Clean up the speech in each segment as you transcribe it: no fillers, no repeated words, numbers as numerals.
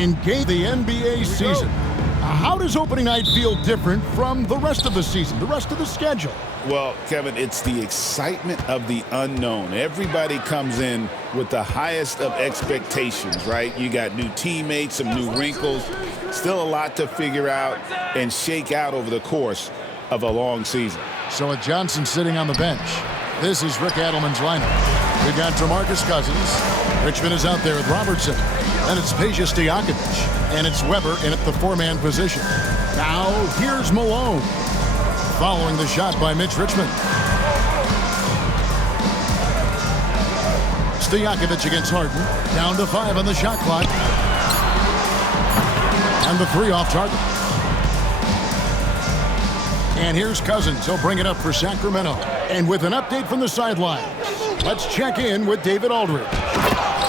engage the NBA season. How does opening night feel different from the rest of the season, the rest of the schedule? Well, Kevin, it's the excitement of the unknown. Everybody comes in with the highest of expectations, right? You got new teammates, some new wrinkles, still a lot to figure out and shake out over the course of a long season. So with Johnson sitting on the bench, this is Rick Adelman's lineup. We've got DeMarcus Cousins. Richmond is out there with Robertson. And it's Peja Stojakovic. And it's Weber in at the four-man position. Now, here's Malone. Following the shot by Mitch Richmond. Stojakovic against Harden. Down to 5 on the shot clock. And the 3 off target. And here's Cousins. He'll bring it up for Sacramento. And with an update from the sidelines, let's check in with David Aldridge.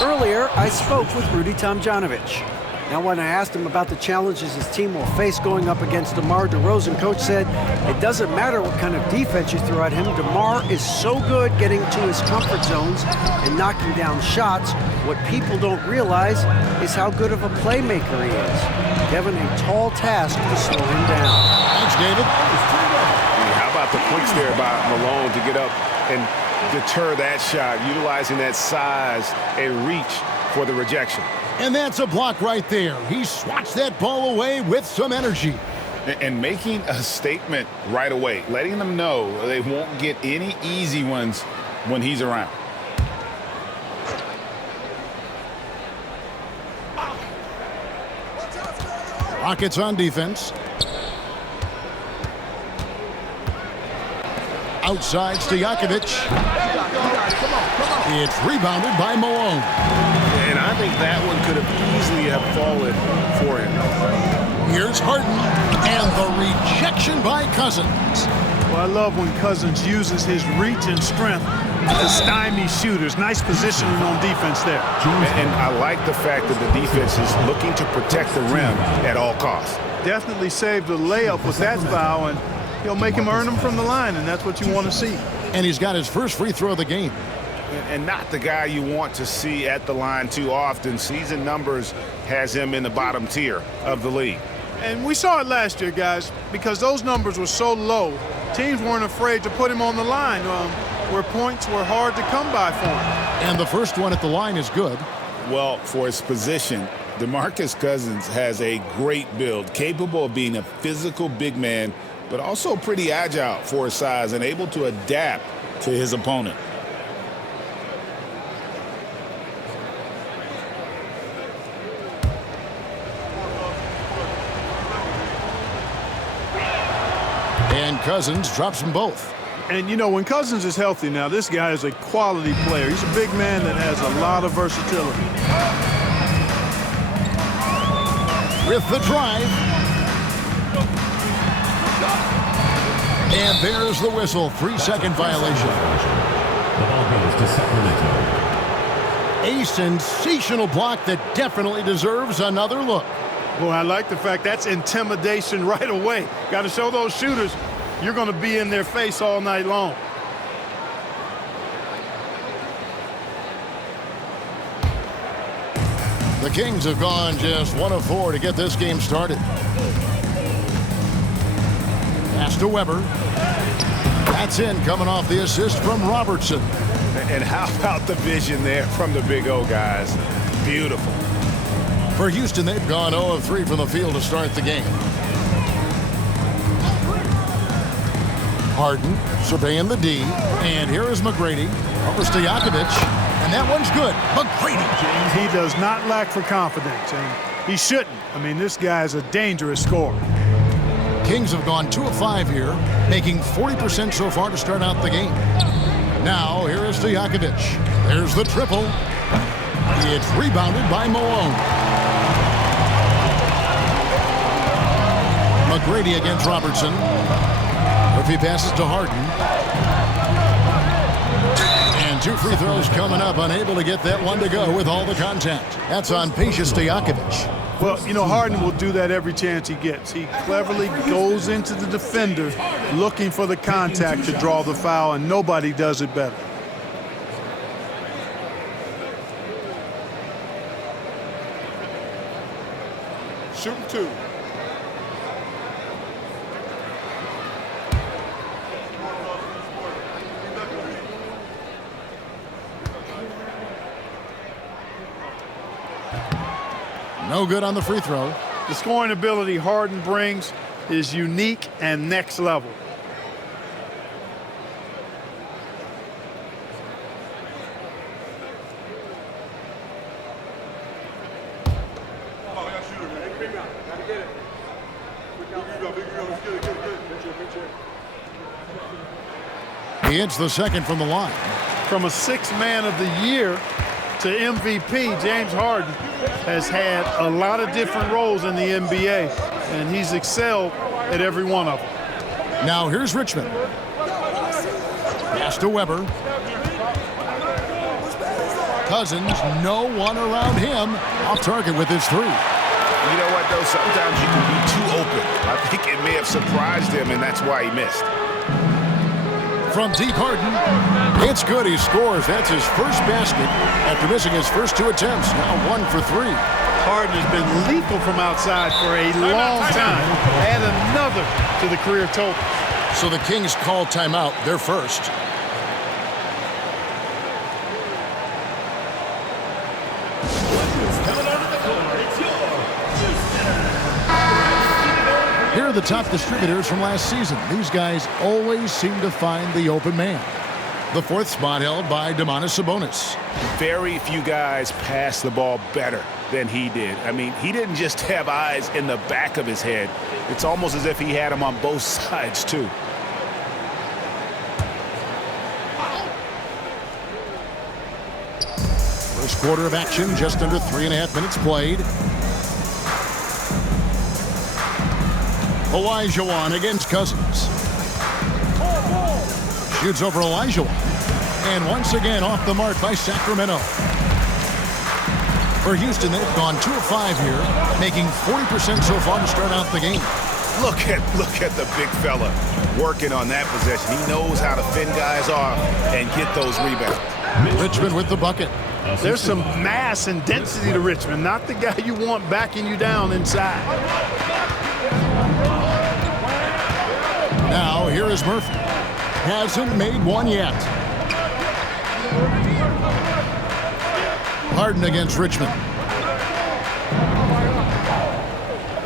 Earlier, I spoke with Rudy Tomjanovich. Now, when I asked him about the challenges his team will face going up against DeMar DeRozan, Coach said it doesn't matter what kind of defense you throw at him. DeMar is so good getting to his comfort zones and knocking down shots. What people don't realize is how good of a playmaker he is. Given a tall task to slow him down. Thanks, David. How about the quicks there by Malone to get up and deter that shot, utilizing that size and reach for the rejection. And that's a block right there. He swats that ball away with some energy. And making a statement right away, letting them know they won't get any easy ones when he's around. Rockets on defense. Outside Stojakovic. It's rebounded by Malone. And I think that one could have easily have fallen for him. Here's Harden, and the rejection by Cousins. Well, I love when Cousins uses his reach and strength to stymie shooters. Nice positioning on defense there. And I like the fact that the defense is looking to protect the rim at all costs. Definitely saved the layup with that foul, and he'll make him earn them from the line, and that's what you want to see. And he's got his first free throw of the game. And not the guy you want to see at the line too often. Season numbers has him in the bottom tier of the league. And we saw it last year, guys, because those numbers were so low, teams weren't afraid to put him on the line where points were hard to come by for him. And the first one at the line is good. Well, for his position, DeMarcus Cousins has a great build, capable of being a physical big man, but also pretty agile for his size and able to adapt to his opponent. And Cousins drops them both. And, you know, when Cousins is healthy now, this guy is a quality player. He's a big man that has a lot of versatility. With the drive. And there's the whistle. 3-second violation. The ball goes to Sacramento. A sensational block that definitely deserves another look. Boy, I like the fact that's intimidation right away. Got to show those shooters you're going to be in their face all night long. The Kings have gone just 1 of 4 to get this game started. Pass to Weber. That's in, coming off the assist from Robertson. And how about the vision there from the Big O guys? Beautiful. For Houston, they've gone 0 of 3 from the field to start the game. Harden surveying the D. And here is McGrady over Stojakovic. And that one's good. McGrady. He does not lack for confidence, and he shouldn't. I mean, this guy is a dangerous scorer. Kings have gone 2 of 5 here, making 40% so far to start out the game. Now, here is Stojakovic. There's the triple. It's rebounded by Malone. McGrady against Robertson. Murphy passes to Harden. And 2 free throws coming up, unable to get that one to go with all the contact. That's on Peja Stojakovic. Well, you know, Harden will do that every chance he gets. He cleverly goes into the defender looking for the contact to draw the foul, and nobody does it better. shooting 2. No good on the free throw. The scoring ability Harden brings is unique and next level. He hits the second from the line. From a 6th man of the year to MVP, James Harden has had a lot of different roles in the NBA, and he's excelled at every one of them. Now here's Richmond. Pass to Weber. Cousins, no one around him. Off target with his 3. You know what, though? Sometimes you can be too open. I think it may have surprised him, and that's why he missed. From deep, Harden. It's good. He scores. That's his first basket after missing his first 2 attempts. Now 1 for 3. Harden has been lethal from outside for a long time. Add another to the career total. So the Kings call timeout, their first. Here are the top distributors from last season. These guys always seem to find the open man. The 4th spot held by Domantas Sabonis. Very few guys pass the ball better than he did. I mean, he didn't just have eyes in the back of his head. It's almost as if he had them on both sides, too. First quarter of action, just under 3.5 minutes played. Olajuwon against Cousins. Shoots over Olajuwon. And once again off the mark by Sacramento. For Houston, they've gone 2 of 5 here, making 40% so far to start out the game. Look at the big fella working on that possession. He knows how to fend guys off and get those rebounds. Richmond with the bucket. There's some mass and density to Richmond, not the guy you want backing you down inside. Now, here is Murphy. Hasn't made one yet. Harden against Richmond.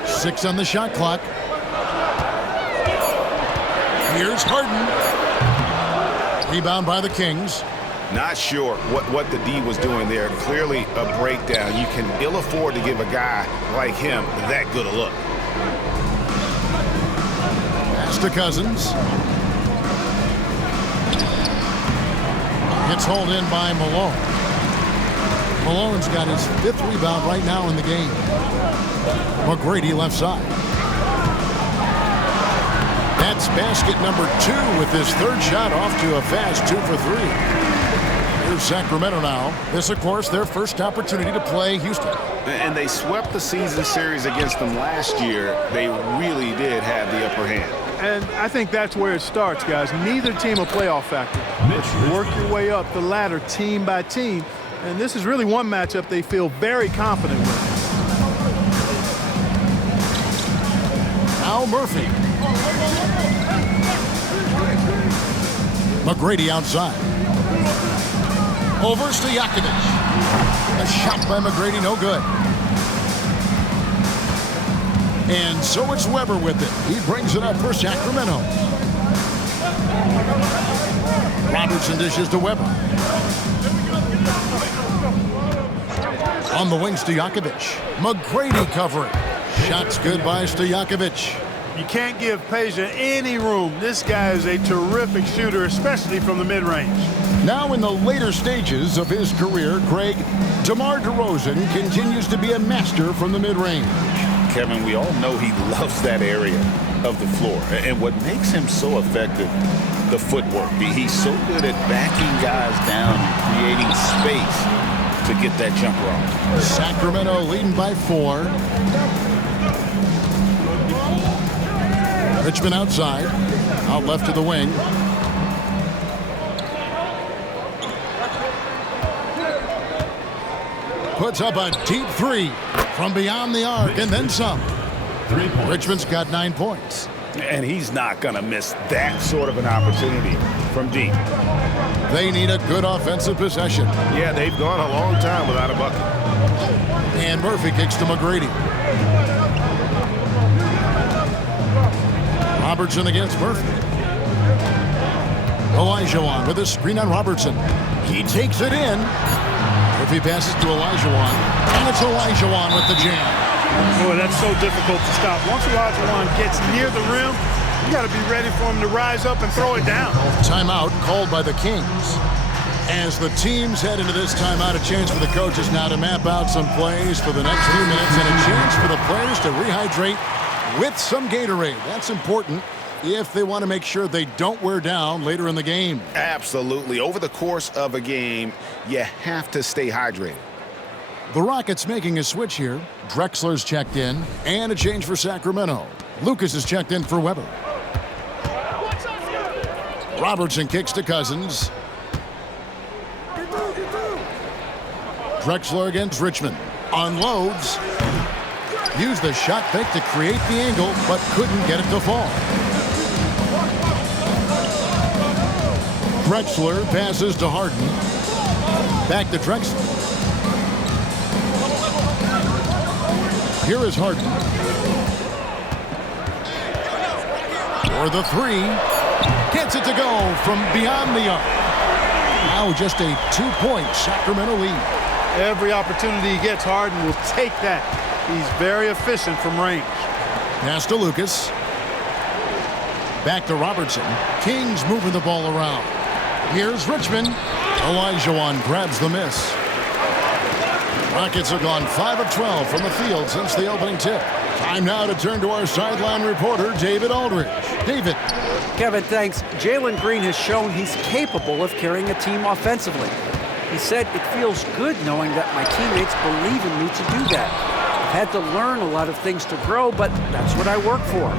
6 on the shot clock. Here's Harden. Rebound by the Kings. Not sure what the D was doing there. Clearly a breakdown. You can ill afford to give a guy like him that good a look. Pass to Cousins. Gets hauled in by Malone. Malone's got his 5th rebound right now in the game. McGrady left side. That's basket number 2 with his 3rd shot off to a fast 2 for 3. Here's Sacramento now. This, of course, their first opportunity to play Houston. And they swept the season series against them last year. They really did have the upper hand. And I think that's where it starts, guys. Neither team a playoff factor. But you work your way up the ladder team by team. And this is really one matchup they feel very confident with. Now Murphy. McGrady outside. Over Stojakovic. A shot by McGrady, no good. And so it's Weber with it. He brings it up for Sacramento. Robertson dishes to Weber. On the wing, Stojakovic. McGrady covering. Shots good by Stojakovic. You can't give Peja any room. This guy is a terrific shooter, especially from the mid-range. Now in the later stages of his career, Craig, DeMar DeRozan continues to be a master from the mid-range. Kevin, we all know he loves that area of the floor. And what makes him so effective, the footwork. He's so good at backing guys down and creating space to get that jumper off. Sacramento leading by 4. Richmond outside. Out left to the wing. Puts up a deep 3. from beyond the arc and then some. 3 points. Richmond's got 9 points. And he's not going to miss that sort of an opportunity from deep. They need a good offensive possession. Yeah, they've gone a long time without a bucket. And Murphy kicks to McGrady. Robertson against Murphy. Olajuwon with a screen on Robertson. He takes it in. Murphy passes to Olajuwon. And it's Olajuwon with the jam. Boy, that's so difficult to stop. Once Olajuwon gets near the rim, you got to be ready for him to rise up and throw it down. Timeout called by the Kings. As the teams head into this timeout, a chance for the coaches now to map out some plays for the next few minutes and a chance for the players to rehydrate with some Gatorade. That's important if they want to make sure they don't wear down later in the game. Absolutely. Over the course of a game, you have to stay hydrated. The Rockets making a switch here. Drexler's checked in, and a change for Sacramento. Lucas is checked in for Weber. Robertson kicks to Cousins. Drexler against Richmond. Unloads. Used the shot fake to create the angle, but couldn't get it to fall. Drexler passes to Harden. Back to Drexler. Here is Harden. For the three. Gets it to go from beyond the arc. Now just a 2-point Sacramento lead. Every opportunity he gets, Harden will take that. He's very efficient from range. Pass to Lucas. Back to Robertson. Kings moving the ball around. Here's Richmond. Olajuwon grabs the miss. Rockets have gone 5 of 12 from the field since the opening tip. Time now to turn to our sideline reporter, David Aldridge. David. Kevin, thanks. Jalen Green has shown he's capable of carrying a team offensively. He said, "It feels good knowing that my teammates believe in me to do that. I've had to learn a lot of things to grow, but that's what I work for.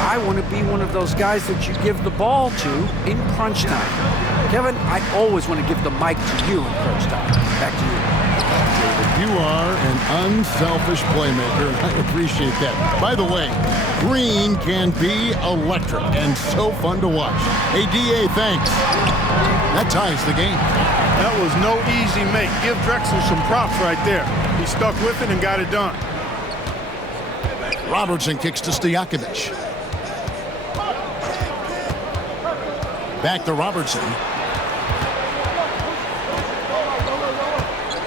I want to be one of those guys that you give the ball to in crunch time." Kevin, I always want to give the mic to you in crunch time. Back to you. You are an unselfish playmaker. I appreciate that. By the way, Green can be electric and so fun to watch. Hey, DA, thanks. That ties the game. That was no easy make. Give Drexler some props right there. He stuck with it and got it done. Robertson kicks to Stojakovic. Back to Robertson.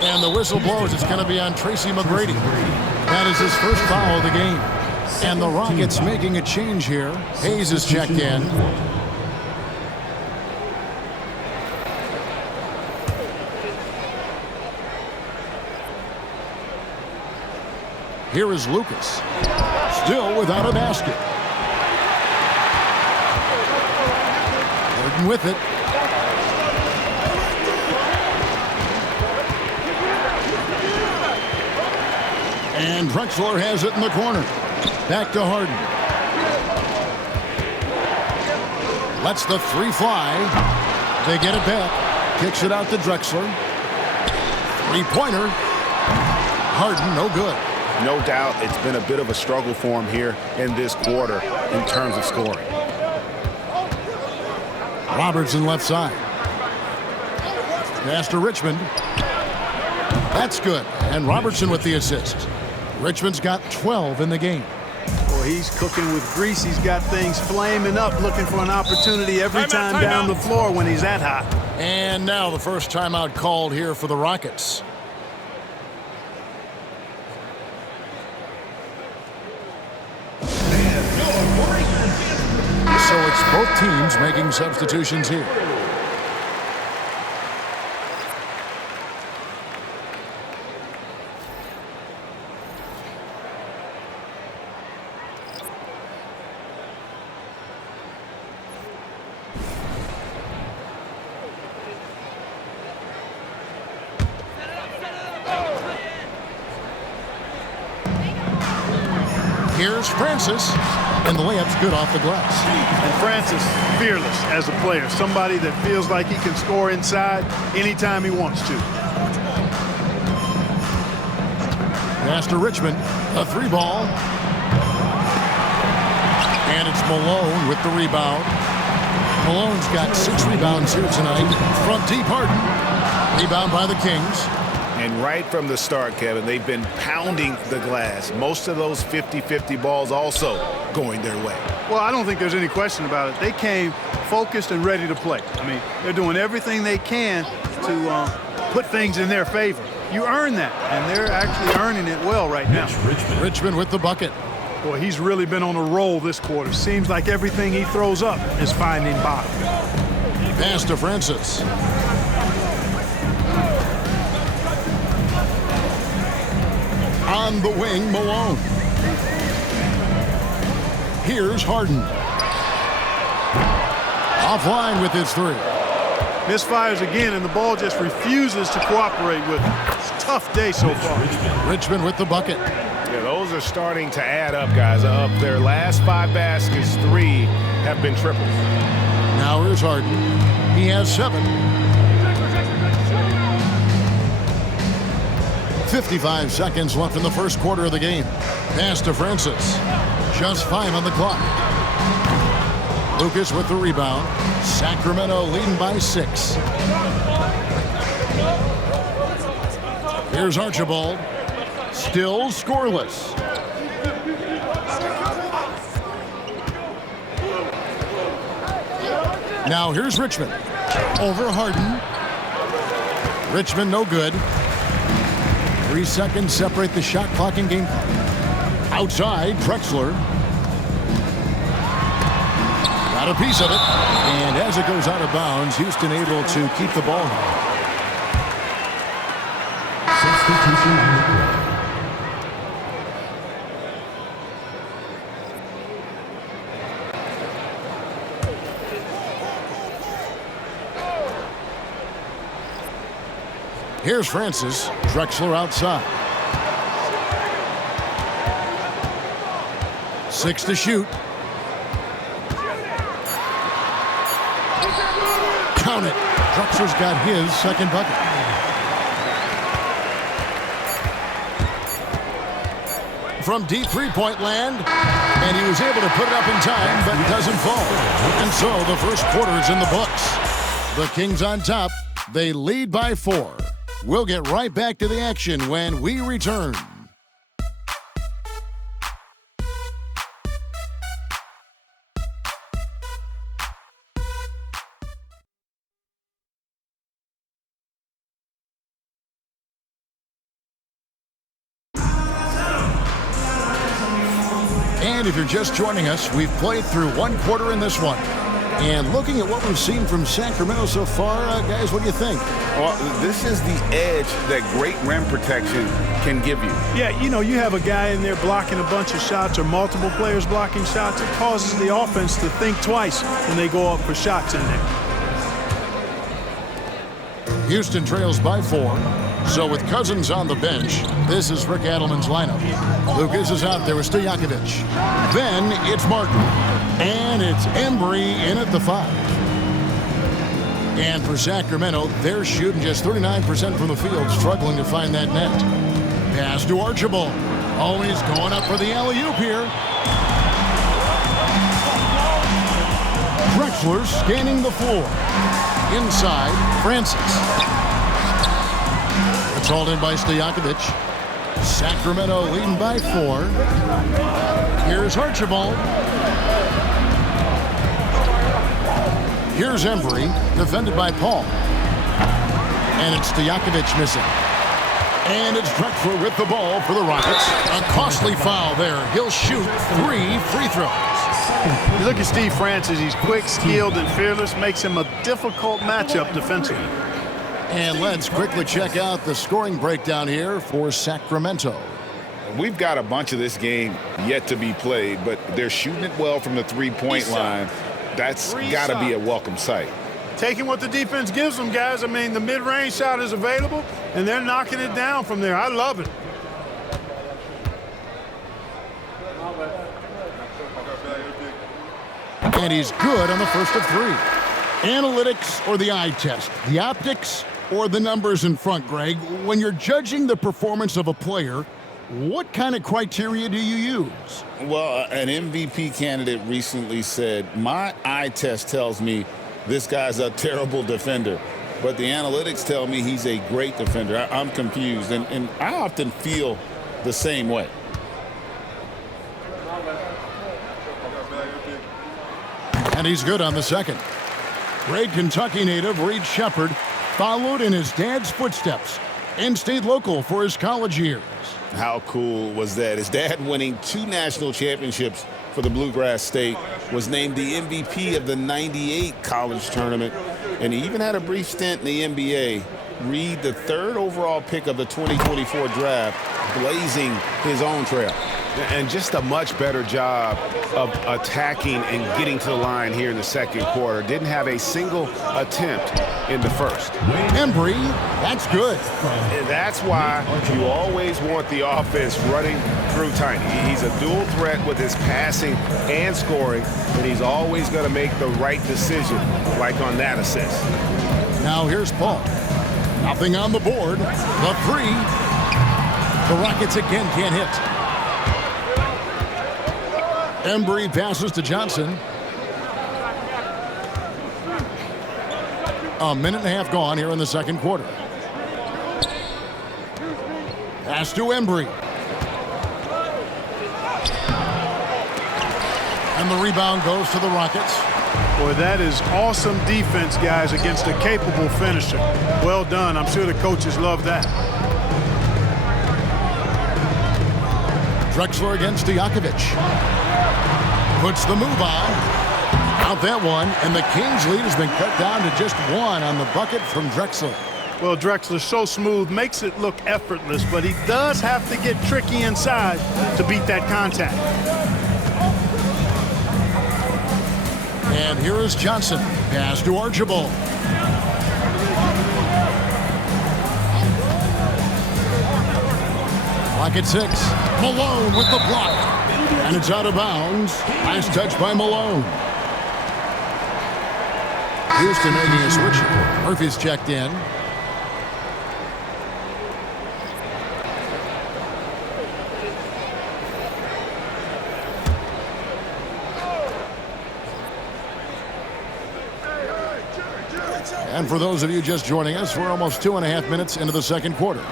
And the whistle blows. It's going to be on Tracy McGrady. That is his first foul of the game. And the Rockets making a change here. Hayes is checked in. Here is Lucas. Still without a basket. Harden with it. And Drexler has it in the corner. Back to Harden. Lets the three fly. They get it back. Kicks it out to Drexler. Three-pointer. Harden, no good. No doubt it's been a bit of a struggle for him here in this quarter in terms of scoring. Robertson left side. Pass to Richmond. That's good. And Robertson with the assist. Richmond's got 12 in the game. Boy, he's cooking with grease. He's got things flaming up, looking for an opportunity every time down the floor when he's that hot. And now the first timeout called here for the Rockets. So it's both teams making substitutions here. Here's Francis, and the layup's good off the glass. And Francis, fearless as a player, somebody that feels like he can score inside anytime he wants to. Pass to Richmond. A 3-ball. And it's Malone with the rebound. Malone's got 6 rebounds here tonight. From deep, Harden. Rebound by the Kings. And right from the start, Kevin, they've been pounding the glass. Most of those 50-50 balls also going their way. Well, I don't think there's any question about it. They came focused and ready to play. I mean, they're doing everything they can to put things in their favor. You earn that, and they're actually earning it well right now. Richmond with the bucket. Boy, he's really been on a roll this quarter. Seems like everything he throws up is finding bottom. Pass to Francis. On the wing, Malone. Here's Harden. Offline with his 3. Misfires again, and the ball just refuses to cooperate with him. It's a tough day so far. Richmond with the bucket. Yeah, those are starting to add up, guys. Of their last 5 baskets, 3 have been triples. Now here's Harden. He has 7. 55 seconds left in the first quarter of the game. Pass to Francis. Just 5 on the clock. Lucas with the rebound. Sacramento leading by 6. Here's Archibald. Still scoreless. Now here's Richmond. Over Harden. Richmond no good. 3 seconds separate the shot clock and game clock. Outside, Drexler. Got a piece of it. And as it goes out of bounds, Houston able to keep the ball. Substitution on the court. Here's Francis. Drexler outside. 6 to shoot. Count it. Drexler's got his second bucket. From deep three-point land, and he was able to put it up in time, but doesn't fall. And so the first quarter is in the books. The Kings on top. They lead by 4. We'll get right back to the action when we return. And if you're just joining us, we've played through 1 quarter in this one. And looking at what we've seen from Sacramento so far, guys, what do you think? Well, this is the edge that great rim protection can give you. Yeah, you know, you have a guy in there blocking a bunch of shots or multiple players blocking shots. It causes the offense to think twice when they go up for shots in there. Houston trails by 4. So with Cousins on the bench, this is Rick Adelman's lineup. Lucas is out there with Stojakovic. Then it's Martin. And it's Embry in at the 5. And for Sacramento, they're shooting just 39% from the field, struggling to find that net. Pass to Archibald. Oh, he's going up for the alley-oop here. Drexler scanning the floor. Inside, Francis. It's hauled in by Stojakovic. Sacramento leading by 4. Here's Archibald. Here's Embry, defended by Paul. And it's Stojakovic missing. And it's Drexler with the ball for the Rockets. A costly foul there. He'll shoot 3 free throws. You look at Steve Francis. He's quick, skilled, and fearless. Makes him a difficult matchup defensively. And let's quickly check out the scoring breakdown here for Sacramento. We've got a bunch of this game yet to be played, but they're shooting it well from the three-point line. That's got to be a welcome sight. Taking what the defense gives them, guys. I mean, the mid-range shot is available, and they're knocking it down from there. I love it. And he's good on the first of 3. Analytics or the eye test? The optics or the numbers in front, Greg? When you're judging the performance of a player, What kind of criteria do you use? Well, an MVP candidate recently said, my eye test tells me this guy's a terrible defender, but the analytics tell me he's a great defender. I'm confused, and I often feel the same way. And he's good on the second. Great Kentucky native Reed Shepherd followed in his dad's footsteps and stayed local for his college years. How cool was that? His dad, winning 2 national championships for the Bluegrass State, was named the MVP of the '98 college tournament, and he even had a brief stint in the NBA. Reed, the 3rd overall pick of the 2024 draft, blazing his own trail. And just a much better job of attacking and getting to the line here in the second quarter. Didn't have a single attempt in the first. Embry, that's good. And that's why you always want the offense running through Tiny. He's a dual threat with his passing and scoring, and he's always going to make the right decision, like on that assist. Now here's Paul. Nothing on the board. The 3. The Rockets again can't hit. Embry passes to Johnson. A minute and a half gone here in the second quarter. Pass to Embry. And the rebound goes to the Rockets. Boy, that is awesome defense, guys, against a capable finisher. Well done. I'm sure the coaches love that. Drexler against Stojakovic. Puts the move on. Out that one, and the Kings' lead has been cut down to just 1 on the bucket from Drexler. Well, Drexler's so smooth, makes it look effortless, but he does have to get tricky inside to beat that contact. And here is Johnson. Pass to Archibald. Rocket 6. Malone with the block. And it's out of bounds. Nice touch by Malone. Houston making a switch. Murphy's checked in. And for those of you just joining us, we're almost 2.5 minutes into the second quarter.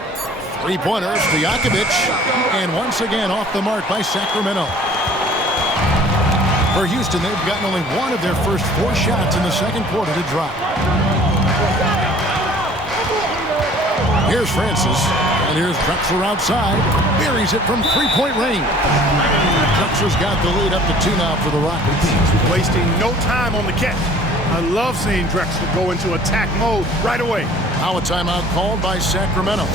3-pointer, Stojakovic, and once again off the mark by Sacramento. For Houston, they've gotten only 1 of their first 4 shots in the second quarter to drop. Here's Francis, and here's Drexler outside. Buries it from 3-point range. Drexler's got the lead up to 2 now for the Rockets. Wasting no time on the catch. I love seeing Drexler go into attack mode right away. Now a timeout called by Sacramento.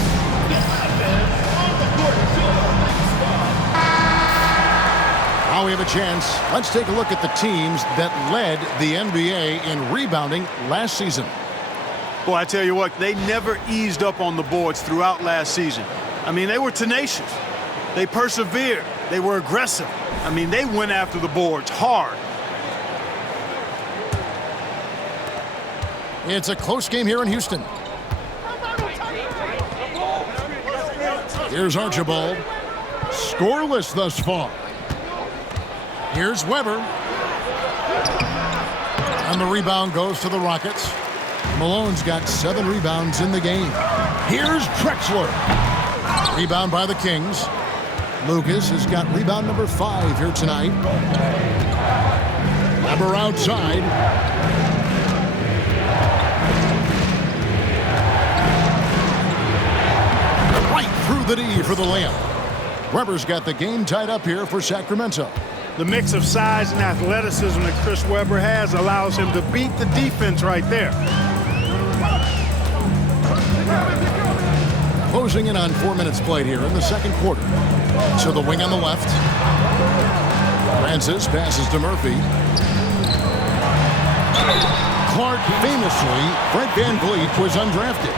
Now we have a chance. Let's take a look at the teams that led the NBA in rebounding last season. Boy, I tell you what, they never eased up on the boards throughout last season. I mean, they were tenacious. They persevered. They were aggressive. I mean, they went after the boards hard. It's a close game here in Houston. Here's Archibald. Scoreless thus far. Here's Weber. And the rebound goes to the Rockets. Malone's got 7 rebounds in the game. Here's Drexler. Rebound by the Kings. Lucas has got rebound number 5 here tonight. Weber outside. Right through the D for the layup. Weber's got the game tied up here for Sacramento. The mix of size and athleticism that Chris Webber has allows him to beat the defense right there. Closing in on 4 minutes played here in the second quarter. So the wing on the left. Francis passes to Murphy. Clark famously, Fred VanVleet was undrafted.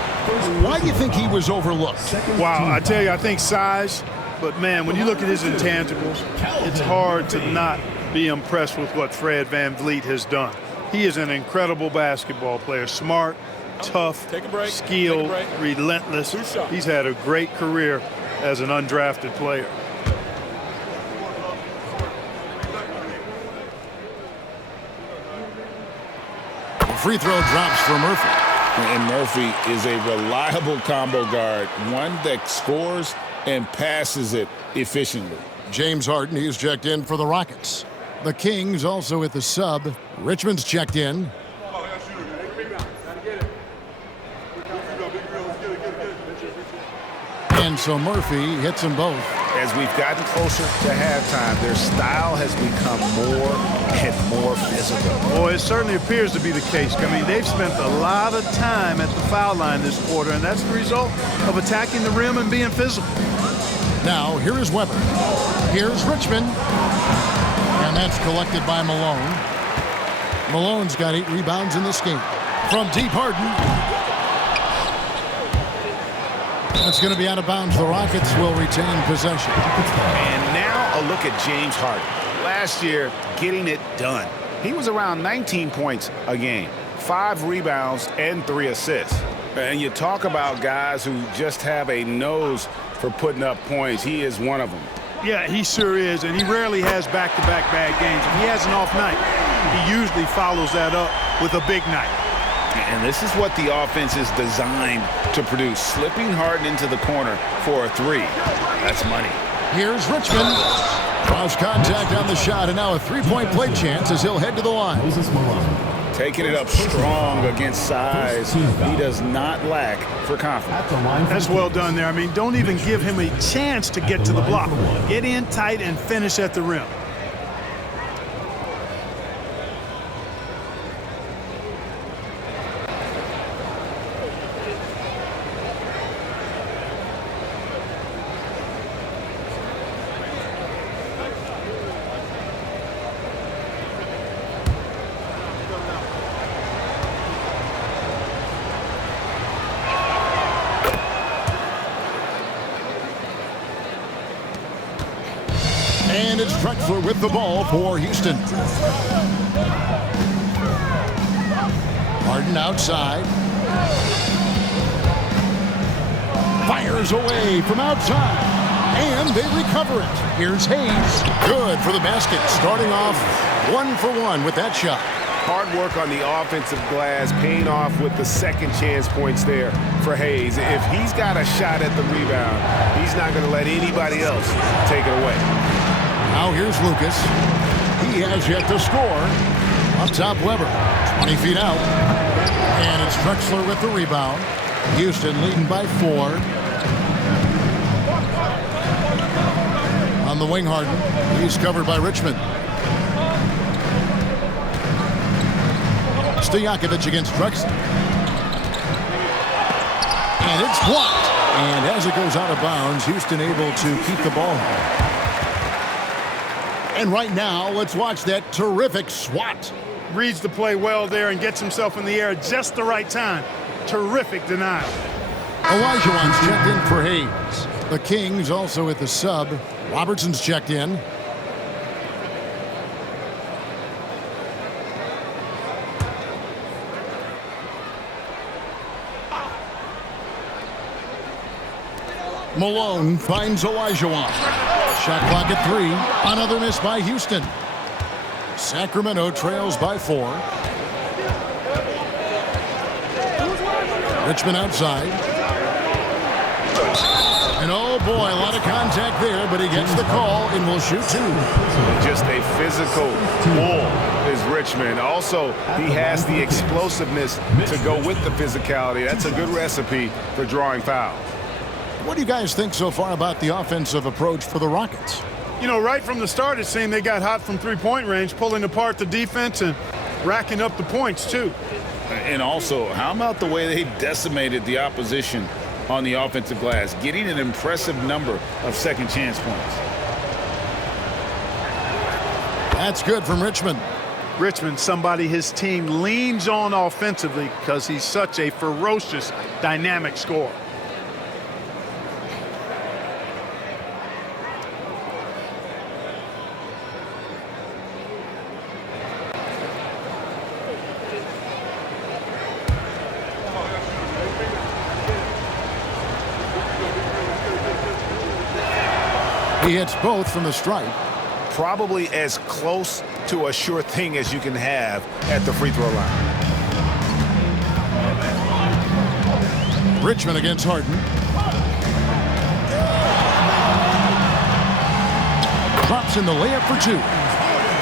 Why do you think he was overlooked? Wow, I tell you, I think size. But, man, when you look at his intangibles, it's hard to not be impressed with what Fred VanVleet has done. He is an incredible basketball player. Smart, tough, skilled, relentless. He's had a great career as an undrafted player. The free throw drops for Murphy. And Murphy is a reliable combo guard, one that scores and passes it efficiently. James Harden, he's checked in for the Rockets. The Kings also at the sub. Richmond's checked in. And so Murphy hits them both. As we've gotten closer to halftime, their style has become more and more physical. Well, it certainly appears to be the case. I mean, they've spent a lot of time at the foul line this quarter, and that's the result of attacking the rim and being physical. Now, here is Weber. Here's Richmond. And that's collected by Malone. Malone's got 8 rebounds in this game. From deep, Harden. That's going to be out of bounds. The Rockets will retain possession. And now a look at James Harden. Last year, getting it done. He was around 19 points a game, 5 rebounds, and 3 assists. And you talk about guys who just have a nose for putting up points. He is one of them. Yeah, he sure is, and he rarely has back-to-back bad games. If he has an off night, he usually follows that up with a big night. And this is what the offense is designed to produce. Slipping Harden into the corner for a 3. That's money. Here's Richmond. Cross contact on the shot, and now a 3-point play chance as he'll head to the line. Taking it up strong against size. He does not lack for confidence. That's well done there. I mean, don't even give him a chance to get to the block. Get in tight and finish at the rim. And it's Drexler with the ball for Houston. Harden outside. Fires away from outside. And they recover it. Here's Hayes. Good for the basket. Starting off 1 for 1 with that shot. Hard work on the offensive glass, paying off with the second chance points there for Hayes. If he's got a shot at the rebound, he's not going to let anybody else take it away. Now here's Lucas. He has yet to score. Up top, Weber. 20 feet out. And it's Drexler with the rebound. Houston leading by 4. On the wing, Harden. He's covered by Richmond. Stojakovic against Drexler. And it's blocked. And as it goes out of bounds, Houston able to keep the ball. And right now, let's watch that terrific swat. Reads the play well there and gets himself in the air at just the right time. Terrific denial. Olajuwon's checked in for Hayes. The Kings also at the sub. Robertson's checked in. Malone finds Olajuwon. Shot clock at 3. Another miss by Houston. Sacramento trails by 4. Richmond outside. And oh boy, a lot of contact there, but he gets the call and will shoot 2. Just a physical bull is Richmond. Also, he has the explosiveness to go with the physicality. That's a good recipe for drawing fouls. What do you guys think so far about the offensive approach for the Rockets? You know, right from the start, it seemed they got hot from three-point range, pulling apart the defense and racking up the points, too. And also, how about the way they decimated the opposition on the offensive glass, getting an impressive number of second chance points. That's good from Richmond. Richmond, somebody his team leans on offensively because he's such a ferocious, dynamic scorer. He hits both from the stripe. Probably as close to a sure thing as you can have at the free throw line. Richmond against Harden. Drops in the layup for 2.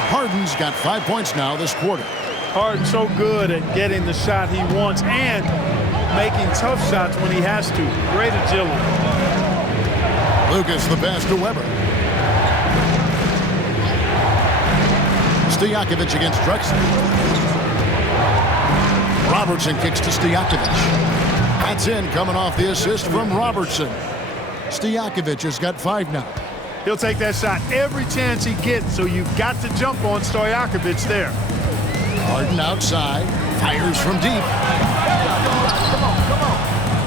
Harden's got 5 points now this quarter. Harden's so good at getting the shot he wants and making tough shots when he has to. Great agility. Lucas the pass to Weber. Stojakovic against Drexler. Robertson kicks to Stojakovic. That's in, coming off the assist from Robertson. Stojakovic has got 5 now. He'll take that shot every chance he gets, so you've got to jump on Stojakovic there. Harden outside, fires from deep.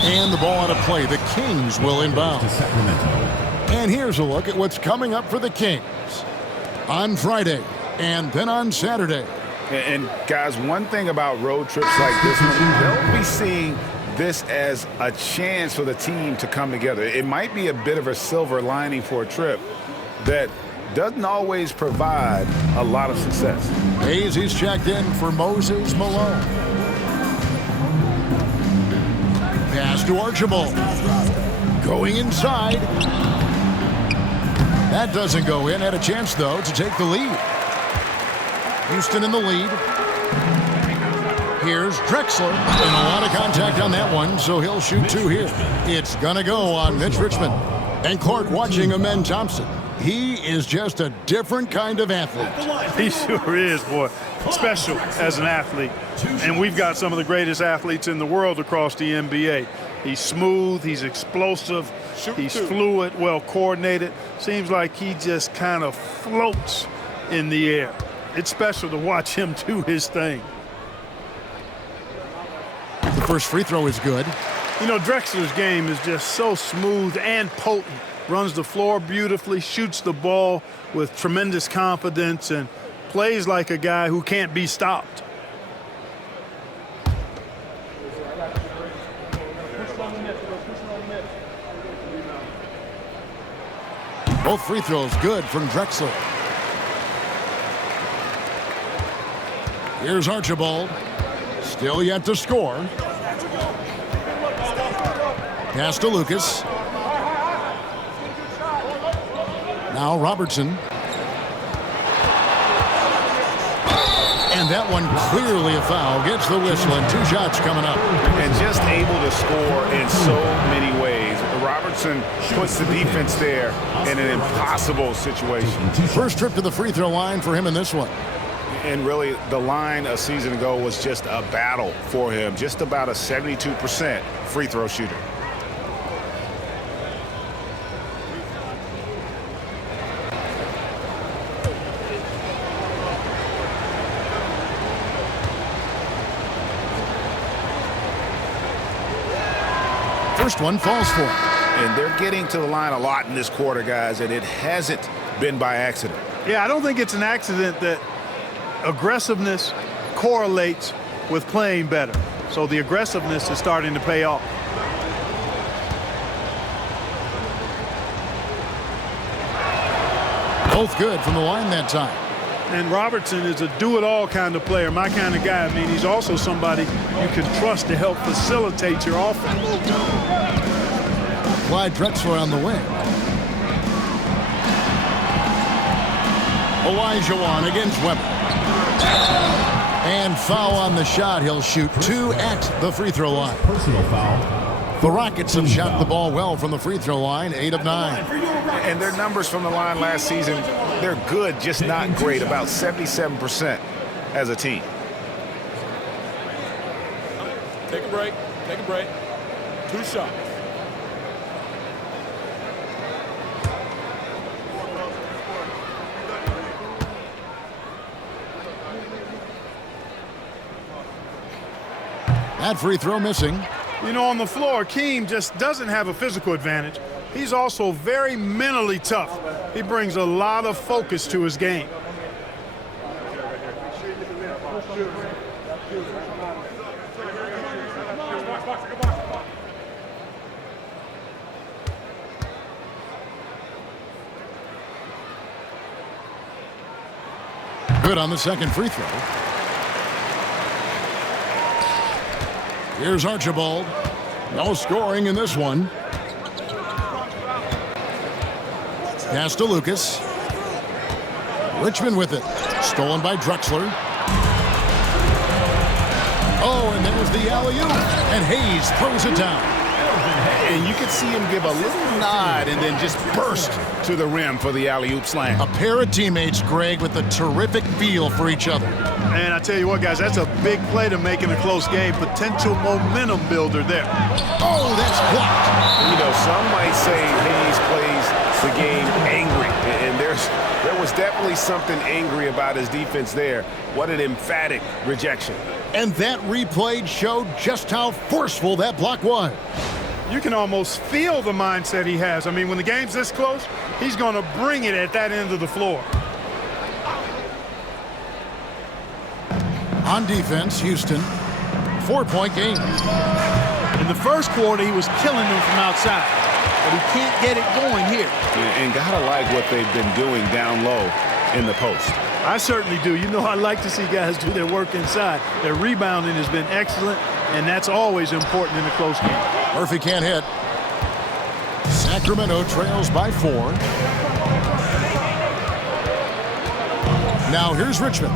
And the ball out of play. The Kings will inbound. And here's a look at what's coming up for the Kings on Friday and then on Saturday. And guys, one thing about road trips like this one, they'll be seeing this as a chance for the team to come together. It might be a bit of a silver lining for a trip that doesn't always provide a lot of success. Hayes, he's checked in for Moses Malone. Pass to Archibald. Going inside. That doesn't go in. Had a chance, though, to take the lead. Houston in the lead. Here's Drexler. And a lot of contact on that one, so he'll shoot 2 here. It's going to go on Mitch Richmond. And Clark watching Amen Thompson. He is just a different kind of athlete. He sure is, boy. Special as an athlete. And we've got some of the greatest athletes in the world across the NBA. He's smooth, he's explosive, he's fluid, well coordinated. Seems like he just kind of floats in the air. It's special to watch him do his thing. The first free throw is good. You know, Drexler's game is just so smooth and potent. Runs the floor beautifully, shoots the ball with tremendous confidence, and plays like a guy who can't be stopped. Both free throws good from Drexler. Here's Archibald. Still yet to score. Pass to Lucas. Now Robertson. And that one clearly a foul. Gets the whistle, and 2 shots coming up. And just able to score in so many ways. Robertson puts the defense there in an impossible situation. First trip to the free throw line for him in this one. And really, the line a season ago was just a battle for him. Just about a 72% free throw shooter. First one falls for him. And they're getting to the line a lot in this quarter, guys, and it hasn't been by accident. Yeah, I don't think it's an accident that aggressiveness correlates with playing better. So the aggressiveness is starting to pay off. Both good from the line that time. And Robertson is a do-it-all kind of player, my kind of guy. I mean, he's also somebody you can trust to help facilitate your offense. Clyde Drexler on the wing. Olajuwon against Weber. And foul on the shot. He'll shoot 2 at the free throw line. Personal foul. The Rockets have shot the ball well from the free throw line, 8 of 9. And their numbers from the line last season, they're good, just not great, about 77% as a team. Take a break. Take a break. 2 shots. That free throw missing. You know, on the floor, Keem just doesn't have a physical advantage. He's also very mentally tough. He brings a lot of focus to his game. Good on the second free throw. Here's Archibald. No scoring in this one. Pass to Lucas. Richmond with it. Stolen by Drexler. Oh, and there's the alley-oop. And Hayes throws it down. And you could see him give a little nod and then just burst to the rim for the alley-oop slam. A pair of teammates, Greg, with a terrific feel for each other. And I tell you what, guys, that's a big play to make in a close game. Potential momentum builder there. Oh, that's blocked. You know, some might say Hayes plays the game angry. And there was definitely something angry about his defense there. What an emphatic rejection. And that replay showed just how forceful that block was. You can almost feel the mindset he has. I mean, when the game's this close, he's going to bring it at that end of the floor. On defense, Houston, 4-point game. In the first quarter, he was killing them from outside, but he can't get it going here. And gotta like what they've been doing down low in the post. I certainly do. You know, I like to see guys do their work inside. Their rebounding has been excellent, and that's always important in a close game. Murphy can't hit. Sacramento trails by 4. Now here's Richmond.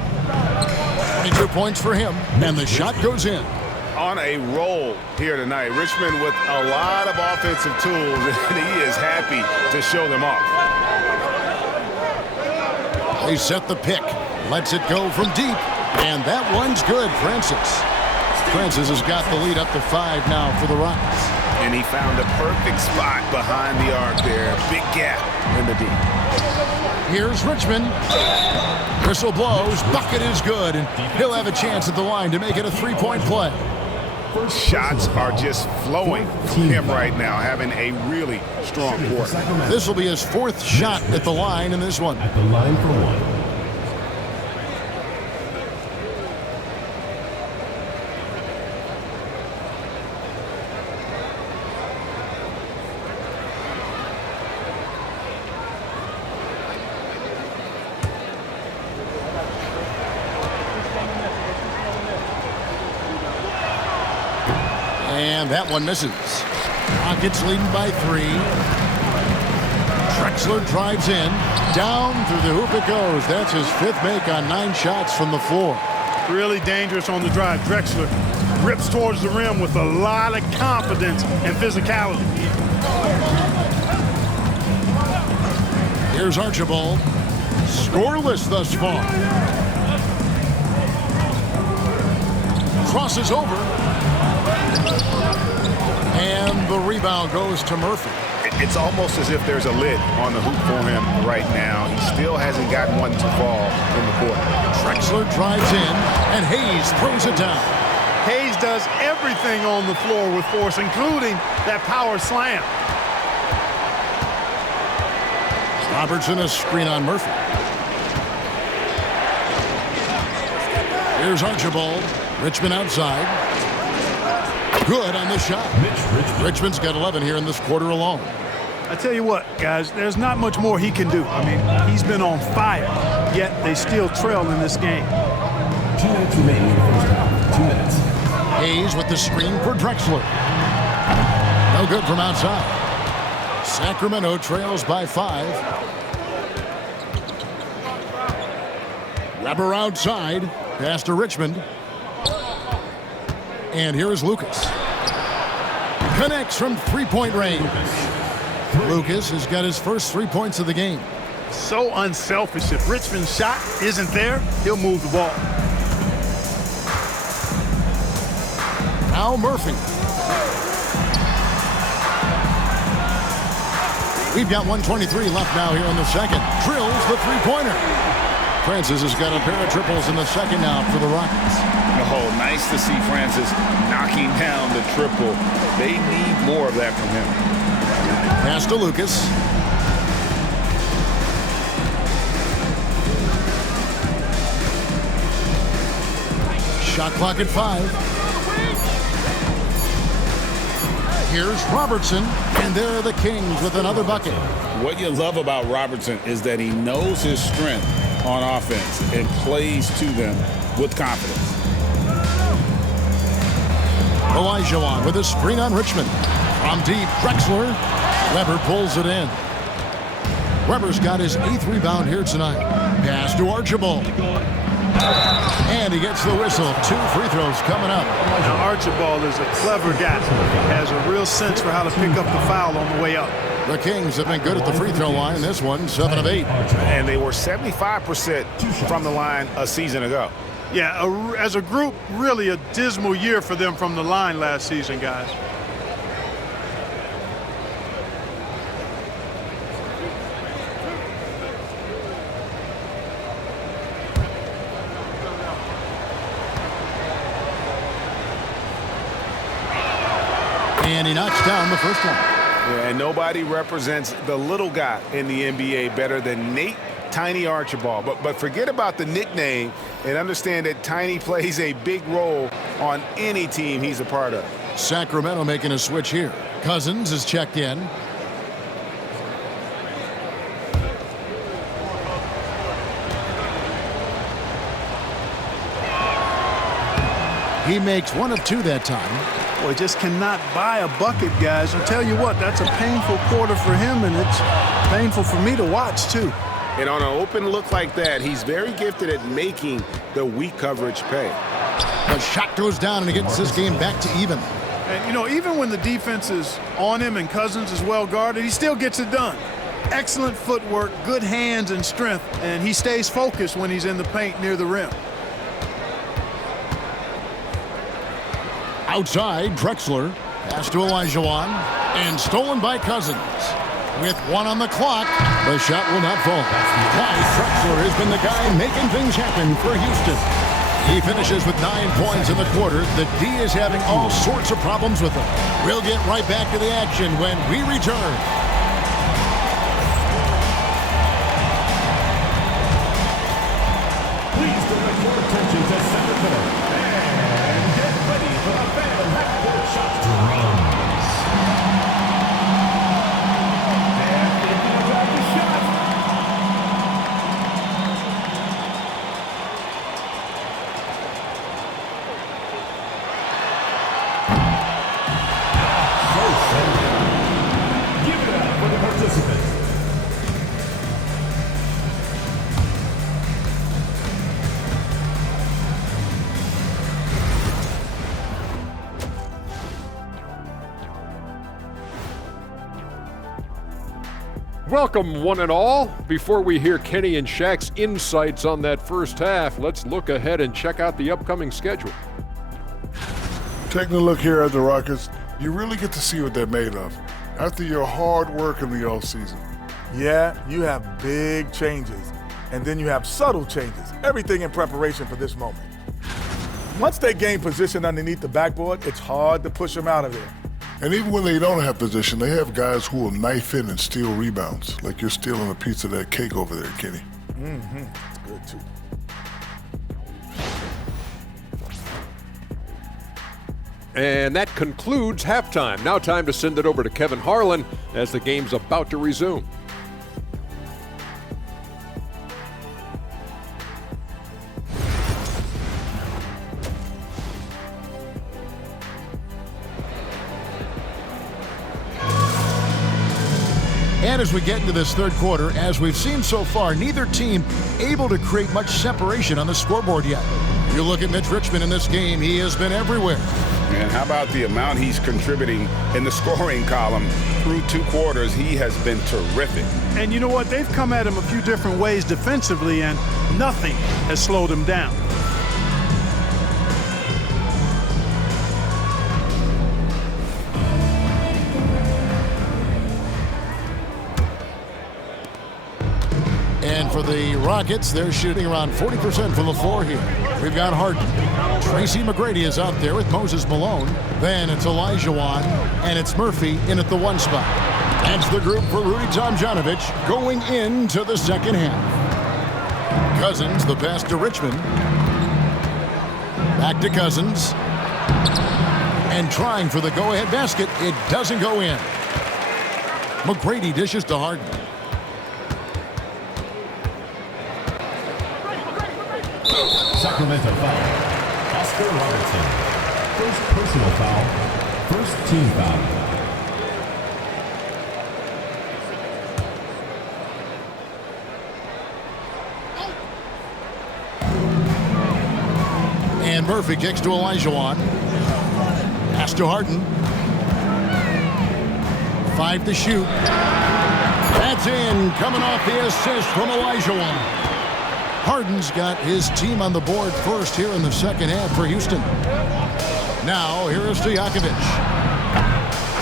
22 points for him, and the shot goes in. On a roll here tonight. Richmond with a lot of offensive tools, and he is happy to show them off. They set the pick. Lets it go from deep. And that one's good, Francis. Francis has got the lead up to 5 now for the Rockets. And he found a perfect spot behind the arc there. Big gap in the deep. Here's Richmond. Whistle blows. Bucket is good. And he'll have a chance at the line to make it a 3-point play. Shots are just flowing from him right now, having a really strong quarter. This will be his 4th shot at the line in this one. At the line for one. And that one misses. Rockets leading by 3. Drexler drives in. Down through the hoop it goes. That's his 5th make on 9 shots from the floor. Really dangerous on the drive. Drexler rips towards the rim with a lot of confidence and physicality. Here's Archibald. Scoreless thus far. Crosses over. And the rebound goes to Murphy. It's almost as if there's a lid on the hoop for him right now. He still hasn't gotten one to fall in the quarter. Drexler drives in, and Hayes throws it down. Hayes does everything on the floor with force, including that power slam. Robertson a screen on Murphy. Here's Archibald. Richmond outside. Good on the shot. Richmond's got 11 here in this quarter alone. I tell you what, guys, there's not much more he can do. I mean, he's been on fire, yet they still trail in this game. 2 minutes remaining in the first half. 2 minutes. Hayes with the screen for Drexler. No good from outside. Sacramento trails by 5. Weber outside. Pass to Richmond. And here is Lucas. Connects from 3-point range. Lucas has got his first 3 points of the game. So unselfish. If Richmond's shot isn't there, he'll move the ball. Now Murphy. We've got 1:23 left now here in the second. Drills the 3-pointer. Francis has got a pair of triples in the second now for the Rockets. Oh, nice to see Francis knocking down the triple. They need more of that from him. Pass to Lucas. Shot clock at 5. Here's Robertson, and there are the Kings with another bucket. What you love about Robertson is that he knows his strength on offense and plays to them with confidence. Olajuwon with a screen on Richmond. From deep, Drexler. Weber pulls it in. Weber's got his 8th rebound here tonight. Pass to Archibald. And he gets the whistle. 2 free throws coming up. Now Archibald is a clever guy. He has a real sense for how to pick up the foul on the way up. The Kings have been good at the free throw line. This one, 7 of 8. And they were 75% from the line a season ago. Yeah, as a group, really a dismal year for them from the line last season, guys. And he knocks down the first one. Yeah, and nobody represents the little guy in the NBA better than Nate Tiny Archibald. But forget about the nickname and understand that Tiny plays a big role on any team he's a part of. Sacramento making a switch here. Cousins is checked in. He makes 1 of 2 that time. Boy, just cannot buy a bucket, guys. I'll tell you what, that's a painful quarter for him, and it's painful for me to watch, too. And on an open look like that, he's very gifted at making the weak coverage pay. The shot goes down, and he gets this game back to even. And, you know, even when the defense is on him and Cousins is well guarded, he still gets it done. Excellent footwork, good hands and strength, and he stays focused when he's in the paint near the rim. Outside, Drexler. Pass to Olajuwon. And stolen by Cousins. With 1 on the clock, the shot will not fall. Clyde Drexler has been the guy making things happen for Houston. He finishes with 9 points in the quarter. The D is having all sorts of problems with him. We'll get right back to the action when we return. Please direct your attention to center court and get ready for the Phantom Backcourt Shot Drums. And thinking about the shot. Give it up for the participants. Welcome, one and all. Before we hear Kenny and Shaq's insights on that first half, let's look ahead and check out the upcoming schedule. Taking a look here at the Rockets, you really get to see what they're made of after your hard work in the offseason. Yeah, you have big changes, and then you have subtle changes, everything in preparation for this moment. Once they gain position underneath the backboard, it's hard to push them out of there. And even when they don't have position, they have guys who will knife in and steal rebounds, like you're stealing a piece of that cake over there, Kenny. That's good, too. And that concludes halftime. Now time to send it over to Kevin Harlan as the game's about to resume. And as we get into this third quarter, as we've seen so far, neither team able to create much separation on the scoreboard yet. You look at Mitch Richmond in this game, he has been everywhere. And how about the amount he's contributing in the scoring column through 2 quarters? He has been terrific. And you know what? They've come at him a few different ways defensively, and nothing has slowed him down. And for the Rockets, they're shooting around 40% from the floor here. We've got Harden. Tracy McGrady is out there with Moses Malone. Then it's Olajuwon, and it's Murphy in at the 1 spot. That's the group for Rudy Tomjanovich going into the second half. Cousins, the pass to Richmond. Back to Cousins. And trying for the go-ahead basket. It doesn't go in. McGrady dishes to Harden. Sacramento foul. Oscar Robertson. First personal foul. First team foul. And Murphy kicks to Olajuwon. Pass to Harden. 5 to shoot. That's in, coming off the assist from Olajuwon. Harden's got his team on the board first here in the second half for Houston. Now, here is Stojakovic.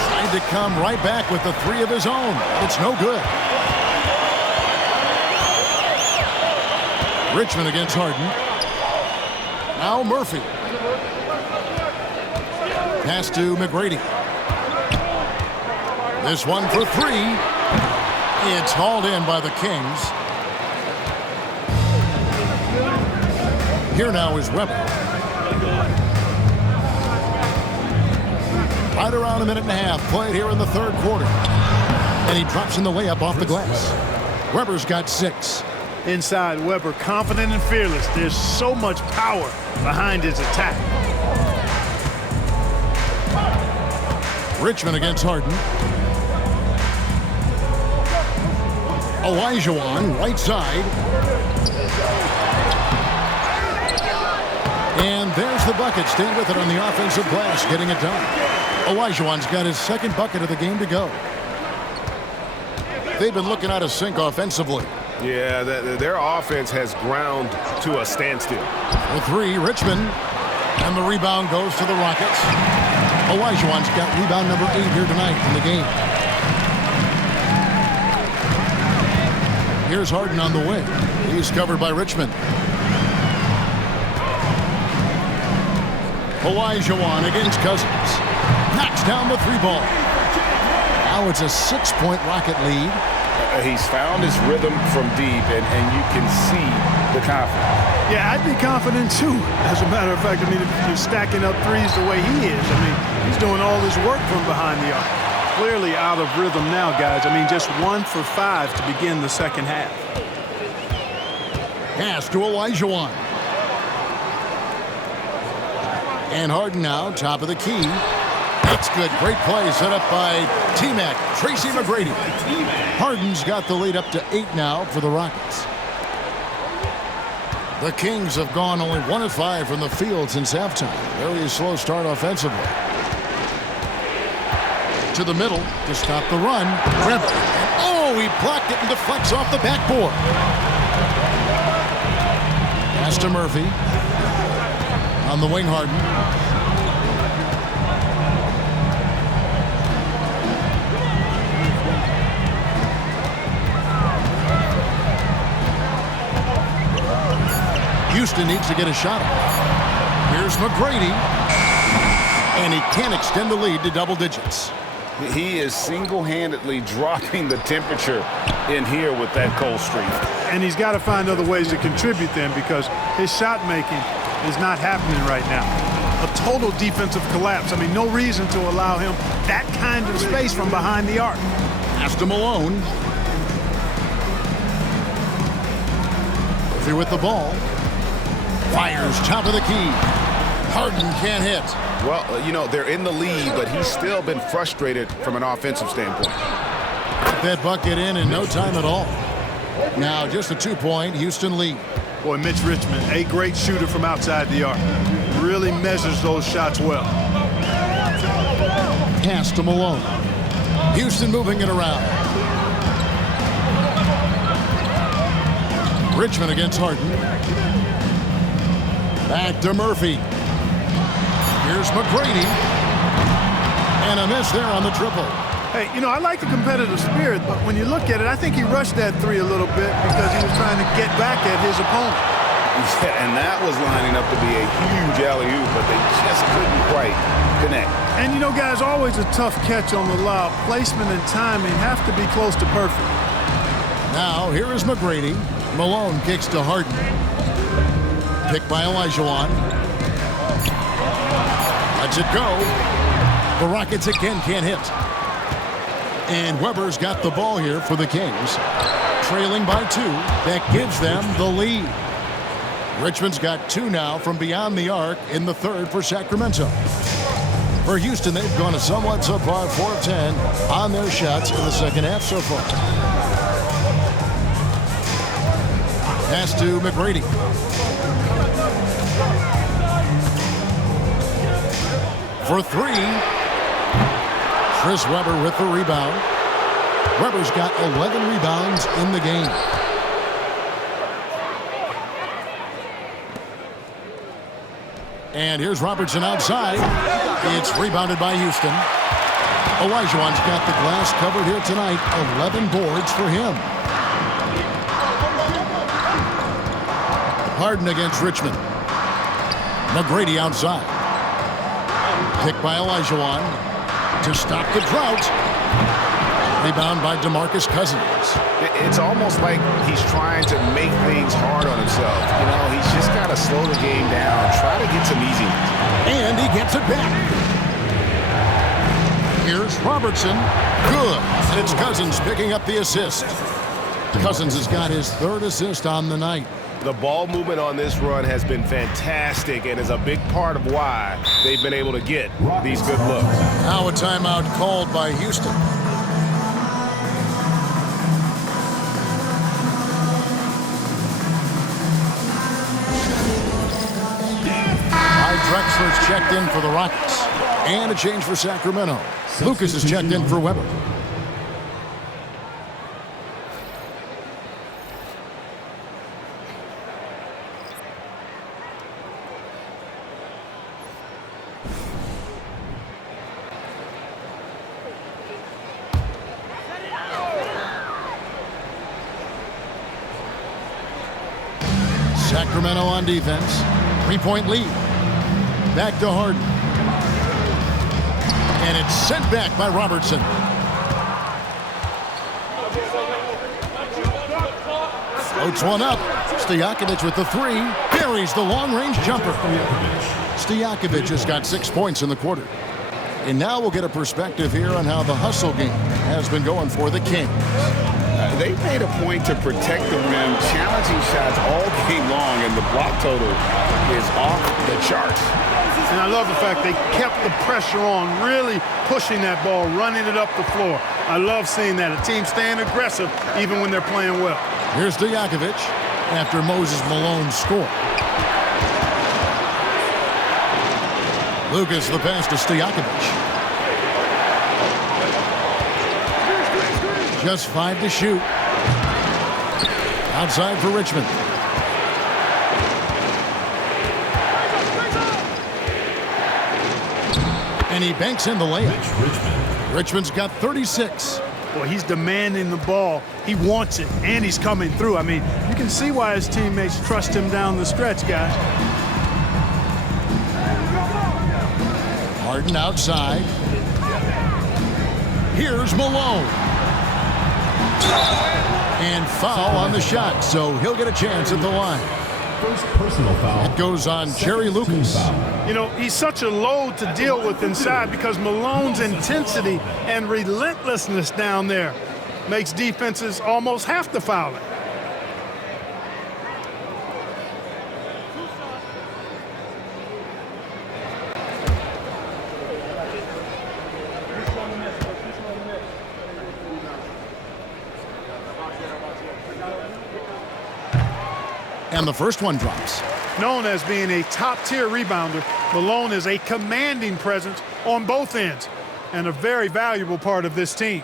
Trying to come right back with the three of his own. It's no good. Richmond against Harden. Now Murphy. Pass to McGrady. This one for three. It's hauled in by the Kings. Here now is Weber. Right around a minute and a half played here in the third quarter. And he drops in the layup off the glass. Weber's got 6. Inside, Weber confident and fearless. There's so much power behind his attack. Richmond against Harden. Olajuwon, right side. And there's the bucket. Staying with it on the offensive glass, getting it done. Olajuwon's got his second bucket of the game to go. They've been looking out of sync offensively. Yeah, their offense has ground to a standstill. For three, Richmond. And the rebound goes to the Rockets. Olajuwon's got rebound number 8 here tonight in the game. Here's Harden on the wing. He's covered by Richmond. Olajuwon against Cousins. Knocks down the 3 ball. Now it's a 6-point Rocket lead. He's found his rhythm from deep, and you can see the confidence. Yeah, I'd be confident too. As a matter of fact, I mean, if you're stacking up threes the way he is, I mean, he's doing all his work from behind the arc. Clearly out of rhythm now, guys. I mean, just 1 for 5 to begin the second half. Pass to Olajuwon. And Harden now, top of the key. That's good. Great play set up by T-Mac, Tracy McGrady. Harden's got the lead up to 8 now for the Rockets. The Kings have gone only 1 of 5 from the field since halftime. Very slow start offensively. To the middle to stop the run. Oh, he blocked it and deflects off the backboard. Pass to Murphy. On the wing, Harden. Houston needs to get a shot off. Here's McGrady. And he can't extend the lead to double digits. He is single-handedly dropping the temperature in here with that cold streak. And he's got to find other ways to contribute then, because his shot making is not happening right now. A total defensive collapse. I mean, no reason to allow him that kind of space from behind the arc. Pass to Malone. Murphy with the ball. Fires top of the key. Harden can't hit. Well, you know, they're in the lead, but he's still been frustrated from an offensive standpoint. That bucket in no time at all. Now just a 2-point Houston lead. Boy, Mitch Richmond, a great shooter from outside the arc. Really measures those shots well. Pass to Malone. Houston moving it around. Richmond against Harden. Back to Murphy. Here's McGrady. And a miss there on the triple. Hey, you know, I like the competitive spirit, but when you look at it, I think he rushed that 3 a little bit because he was trying to get back at his opponent. Yeah, and that was lining up to be a huge alley-oop, but they just couldn't quite connect. And, you know, guys, always a tough catch on the lob. Placement and timing have to be close to perfect. Now, here is McGrady. Malone kicks to Harden. Picked by Olajuwon. Lets it go. The Rockets again can't hit. And Weber's got the ball here for the Kings. Trailing by 2. That gives them the lead. Richmond's got 2 now from beyond the arc in the third for Sacramento. For Houston, they've gone a somewhat subpar 4 of 10 on their shots in the second half so far. Pass to McGrady. For 3. Chris Webber with the rebound. Webber's got 11 rebounds in the game. And here's Robertson outside. It's rebounded by Houston. Olajuwon's got the glass covered here tonight. 11 boards for him. Harden against Richmond. McGrady outside. Picked by Olajuwon to stop the drought. Rebound by DeMarcus Cousins. It's almost like he's trying to make things hard on himself. You know, he's just got to slow the game down, try to get some easy. And he gets it back. Here's Robertson. Good. And it's Cousins picking up the assist. Cousins has got his 3rd assist on the night. The ball movement on this run has been fantastic and is a big part of why they've been able to get these good looks. Now a timeout called by Houston. Drexler's checked in for the Rockets. And a change for Sacramento. Lucas is checked in for Webber. Sacramento on defense. 3-point lead. Back to Harden. And it's sent back by Robertson. Floats one up. Stojakovic with the 3. Buries the long-range jumper. Stojakovic has got 6 points in the quarter. And now we'll get a perspective here on how the hustle game has been going for the Kings. They made a point to protect the rim, challenging shots all game long, and the block total is off the charts. And I love the fact they kept the pressure on, really pushing that ball, running it up the floor. I love seeing that. A team staying aggressive even when they're playing well. Here's Stojakovic after Moses Malone scored. Lucas the pass to Stojakovic. Just 5 to shoot. Outside for Richmond. And he banks in the layup. Richmond's got 36. Boy, he's demanding the ball. He wants it, and he's coming through. I mean, you can see why his teammates trust him down the stretch, guys. Harden outside. Here's Malone. And foul on the shot, so he'll get a chance at the line. First personal foul. It goes on Jerry Lucas. You know, he's such a load to deal with inside because Malone's intensity and relentlessness down there makes defenses almost have to foul it. And the first one drops. Known as being a top-tier rebounder, Malone is a commanding presence on both ends and a very valuable part of this team.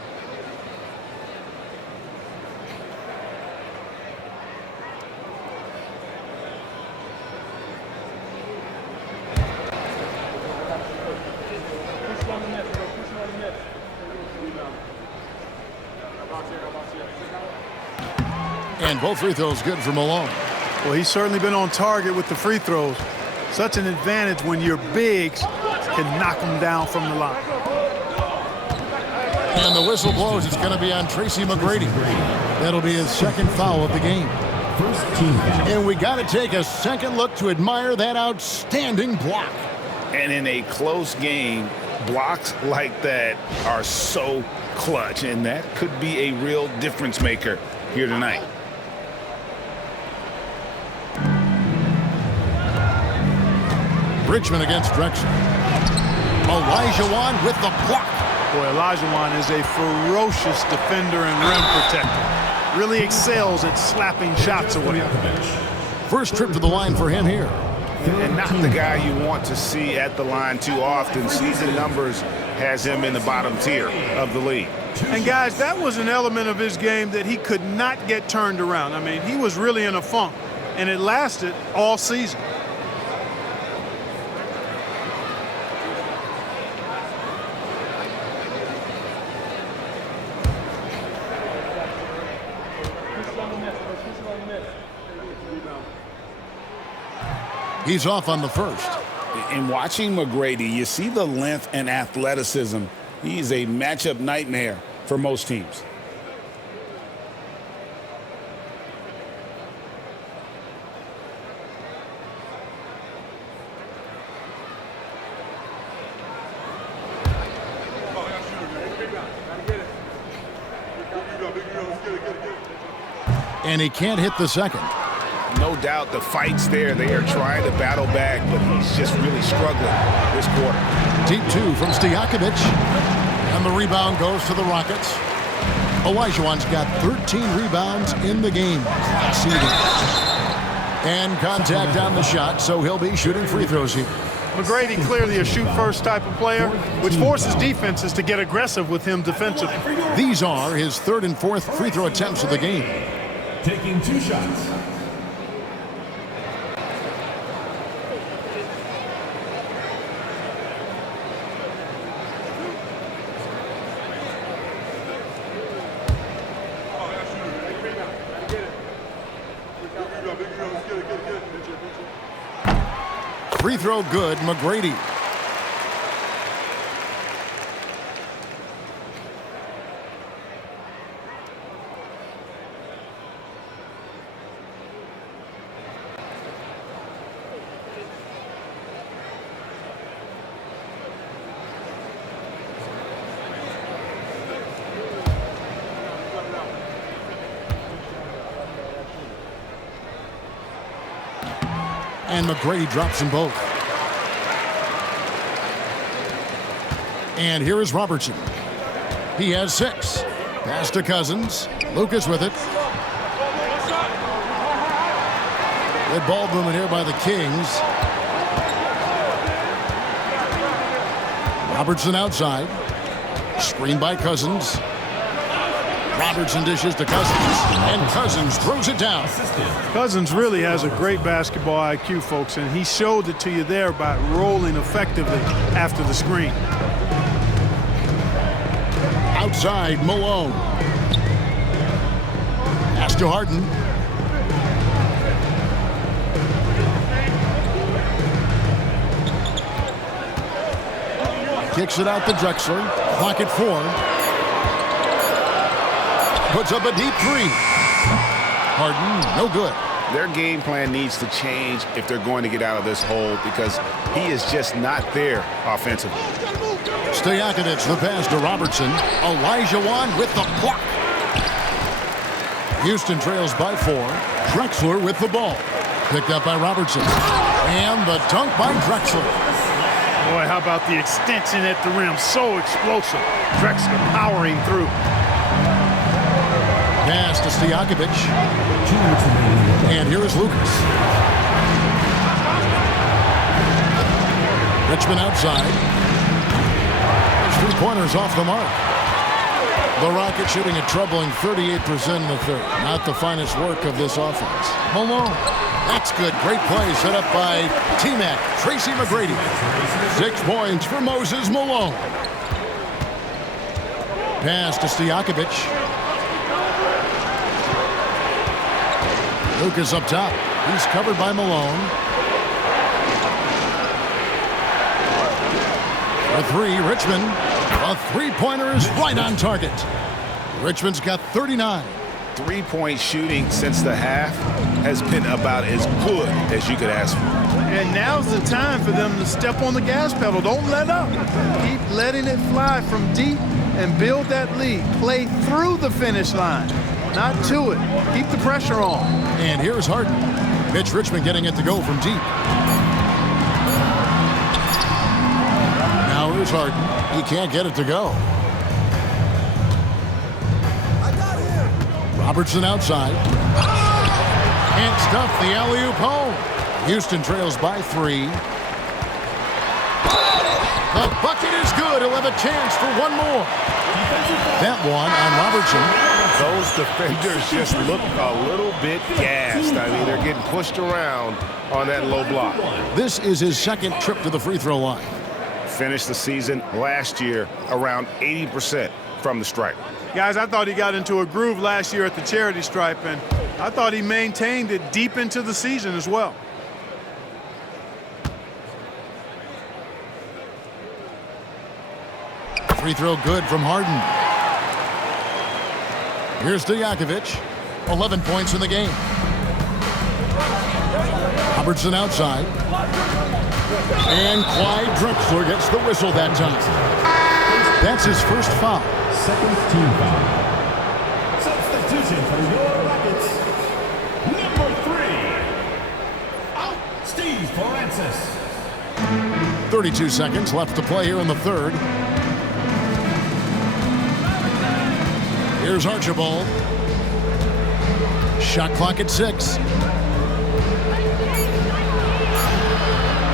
And both free throws good for Malone. Well, he's certainly been on target with the free throws. Such an advantage when your bigs can knock them down from the line. And the whistle blows. It's going to be on Tracy McGrady. That'll be his second foul of the game. First team foul. And we got to take a second look to admire that outstanding block. And in a close game, blocks like that are so clutch, and that could be a real difference maker here tonight. Richmond against Drexler. Olajuwon with the block. Boy, Olajuwon is a ferocious defender and rim protector. Really excels at slapping shots away. First trip to the line for him here. And not the guy you want to see at the line too often. Season numbers has him in the bottom tier of the league. And guys, that was an element of his game that he could not get turned around. I mean, he was really in a funk, and it lasted all season. He's off on the first. In watching McGrady, you see the length and athleticism. He's a matchup nightmare for most teams. And he can't hit the second. No doubt the fight's there. They are trying to battle back, but he's just really struggling this quarter. Deep two from Stojakovic. And the rebound goes to the Rockets. Olajuwon's got 13 rebounds in the game. And contact on the shot, so he'll be shooting free throws here. McGrady clearly a shoot-first type of player, which forces defenses to get aggressive with him defensively. These are his third and fourth free throw attempts of the game. Taking 2 shots. Free throw good, McGrady. And McGrady drops them both. And here is Robertson. He has 6. Pass to Cousins. Lucas with it. Good ball movement here by the Kings. Robertson outside. Screen by Cousins. Robertson dishes to Cousins, and Cousins throws it down. Cousins really has a great basketball IQ, folks, and he showed it to you there by rolling effectively after the screen. Outside, Malone. Pass to Harden. Kicks it out to Drexler. Clock at 4. Puts up a deep 3. Harden, no good. Their game plan needs to change if they're going to get out of this hole because he is just not there offensively. Stojakovic, the pass to Robertson. Olajuwon with the block. Houston trails by 4. Drexler with the ball. Picked up by Robertson. And the dunk by Drexler. Boy, how about the extension at the rim? So explosive. Drexler powering through. Pass to Stojakovic. And here is Lucas. Richmond outside. There's 3-pointers off the mark. The Rockets shooting a troubling 38% in the third. Not the finest work of this offense. Malone. That's good. Great play set up by T-Mac. Tracy McGrady. 6 points for Moses Malone. Pass to Stojakovic. Lucas up top. He's covered by Malone. For 3, Richmond. A 3-pointer is right on target. Richmond's got 39. 3-point shooting since the half has been about as good as you could ask for. And now's the time for them to step on the gas pedal. Don't let up. Keep letting it fly from deep and build that lead. Play through the finish line, not to it. Keep the pressure on. And here's Harden. Mitch Richmond getting it to go from deep. Here's Harden. He can't get it to go. Robertson outside. Can't stuff the alley-oop home. Houston trails by 3. The bucket is good. He'll have a chance for one more. That one on Robertson. Those defenders just look a little bit gassed. I mean, they're getting pushed around on that low block. This is his second trip to the free throw line. Finished the season last year around 80% from the stripe. Guys, I thought he got into a groove last year at the charity stripe, and I thought he maintained it deep into the season as well. Free throw good from Harden. Here's Stojakovic. 11 points in the game. Robertson outside. And Clyde Drexler gets the whistle that time. That's his first foul. Second team foul. Substitution for your Rockets. Number 3. Out, Steve Francis. 32 seconds left to play here in the third. Here's Archibald. Shot clock at 6.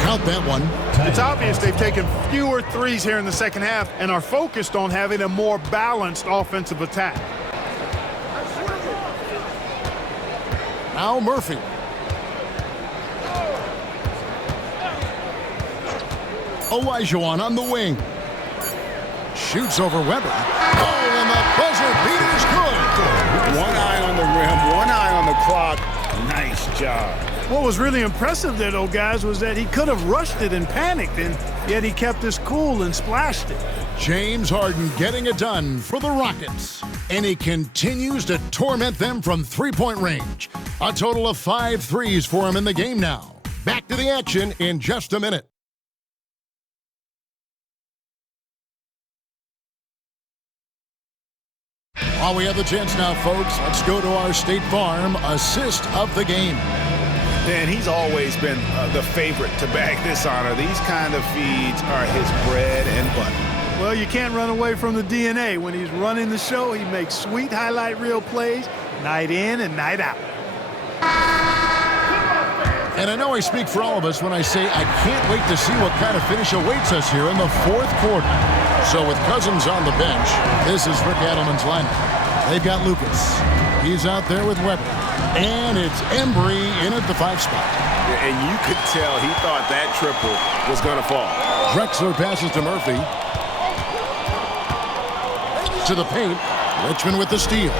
Count that one. It's obvious they've taken fewer threes here in the second half and are focused on having a more balanced offensive attack. Now Murphy. Olajuwon on the wing. Shoots over Weber. Oh, and the buzzer beater's good. One eye on the rim, one eye on the clock. Nice job. What was really impressive there, though, guys, was that he could have rushed it and panicked, and yet he kept his cool and splashed it. James Harden getting it done for the Rockets. And he continues to torment them from three-point range. A total of 5 threes for him in the game now. Back to the action in just a minute. While we have the chance now, folks, let's go to our State Farm assist of the game. And he's always been the favorite to bag this honor. These kind of feeds are his bread and butter. Well, you can't run away from the DNA. When he's running the show, he makes sweet highlight reel plays night in and night out. And I know I speak for all of us when I say I can't wait to see what kind of finish awaits us here in the fourth quarter. So with Cousins on the bench, this is Rick Adelman's lineup. They've got Lucas. He's out there with Weber. And it's Embry in at the 5 spot. And you could tell he thought that triple was going to fall. Drexler passes to Murphy. To the paint. Richmond with the steal.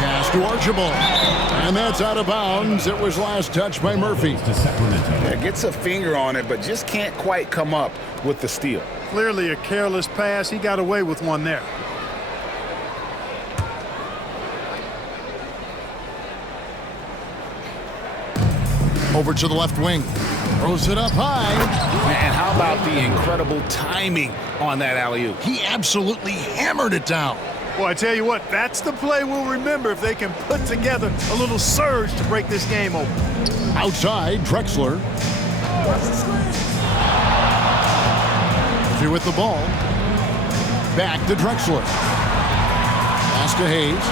Pass to Archibald. And that's out of bounds. It was last touched by Murphy. To Sacramento. Yeah, gets a finger on it, but just can't quite come up with the steal. Clearly a careless pass. He got away with one there. Over to the left wing. Throws it up high. Man, how about the incredible timing on that alley-oop? He absolutely hammered it down. Well, I tell you what, that's the play we'll remember if they can put together a little surge to break this game open. Outside, Drexler. Murphy with the ball. Back to Drexler. Pass to Hayes.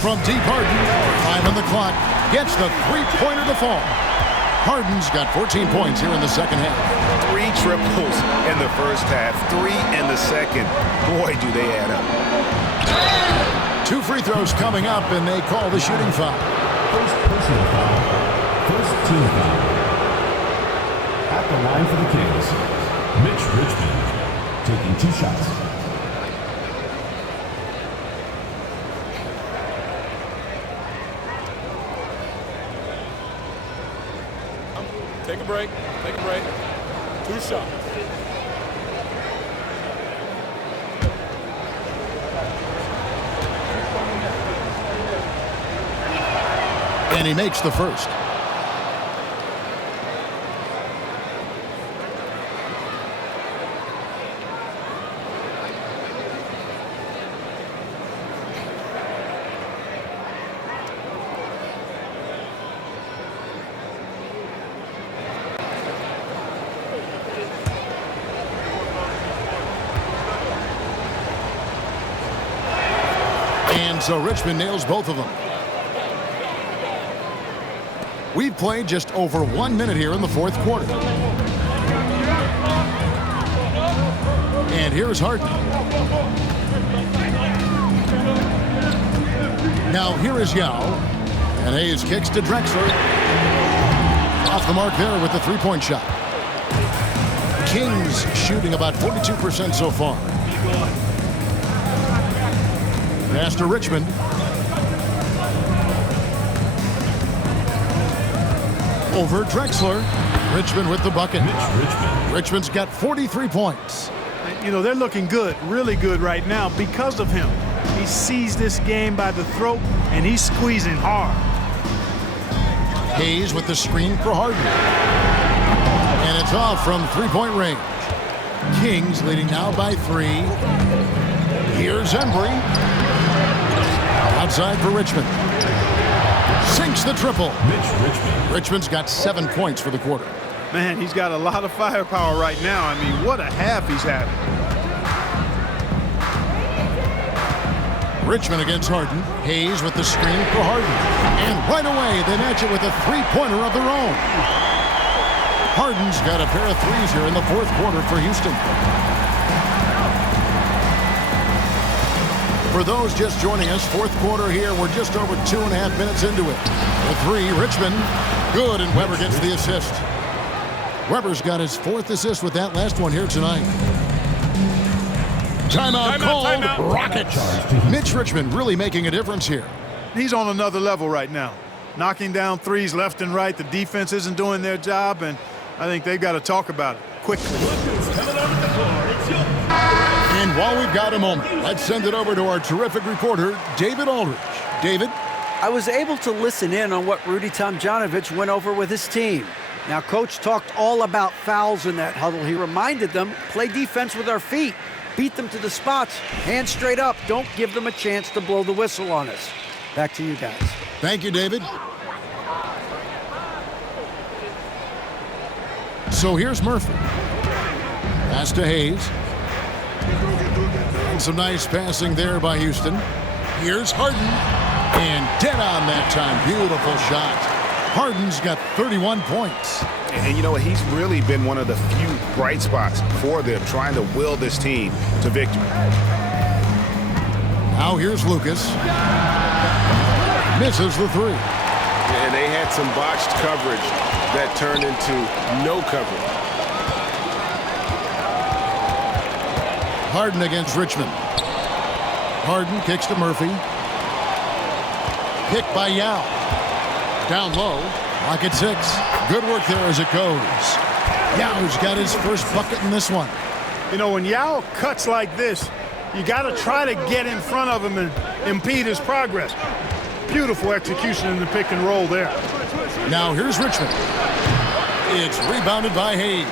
From deep, Harden. 5 on the clock. Gets the three-pointer to fall. Harden's got 14 points here in the second half. 3 triples in the first half, 3 in the second. Boy, do they add up. 2 free throws coming up, and they call the shooting foul. First personal foul. First team foul. At the line for the Kings, Mitch Richmond taking 2 shots. Take a break. Take a break. 2 shots. And he makes the first. And so Richmond nails both of them. We've played just over 1 minute here in the fourth quarter. And here's Harden. Now here is Yao. And Hayes kicks to Drexler. Off the mark there with the three-point shot. Kings shooting about 42% so far. Pass to Richmond. Over Drexler. Richmond with the bucket. Richmond's got 43 points. You know, they're looking good, really good right now because of him. He sees this game by the throat, and he's squeezing hard. Hayes with the screen for Harden. And it's off from three-point range. Kings leading now by 3. Here's Embry. Outside for Richmond. Sinks the triple. Richmond's got 7 points for the quarter. Man, he's got a lot of firepower right now. I mean, what a half he's having. Richmond against Harden. Hayes with the screen for Harden. And right away, they match it with a three-pointer of their own. Harden's got a pair of threes here in the fourth quarter for Houston. For those just joining us, fourth quarter here. We're just over 2.5 minutes into it. The three, Richmond, good, and Weber gets the assist. Weber's got his 4th assist with that last one here tonight. Timeout called. Rockets. Mitch Richmond really making a difference here. He's on another level right now. Knocking down threes left and right. The defense isn't doing their job, and I think they've got to talk about it quickly. And while we've got a moment, let's send it over to our terrific reporter, David Aldridge. David? I was able to listen in on what Rudy Tomjanovich went over with his team. Now, Coach talked all about fouls in that huddle. He reminded them, play defense with our feet. Beat them to the spots. Hands straight up. Don't give them a chance to blow the whistle on us. Back to you guys. Thank you, David. So here's Murphy. Pass to Hayes. And some nice passing there by Houston. Here's Harden. And dead on that time. Beautiful shot. Harden's got 31 points. And you know what? He's really been one of the few bright spots for them, trying to will this team to victory. Now here's Lucas. Misses the three. And they had some botched coverage that turned into no coverage. Harden against Richmond. Harden kicks to Murphy. Pick by Yao. Down low. Lock at 6. Good work there as it goes. Yao's got his first bucket in this one. You know, when Yao cuts like this, you got to try to get in front of him and impede his progress. Beautiful execution in the pick and roll there. Now here's Richmond. It's rebounded by Hayes.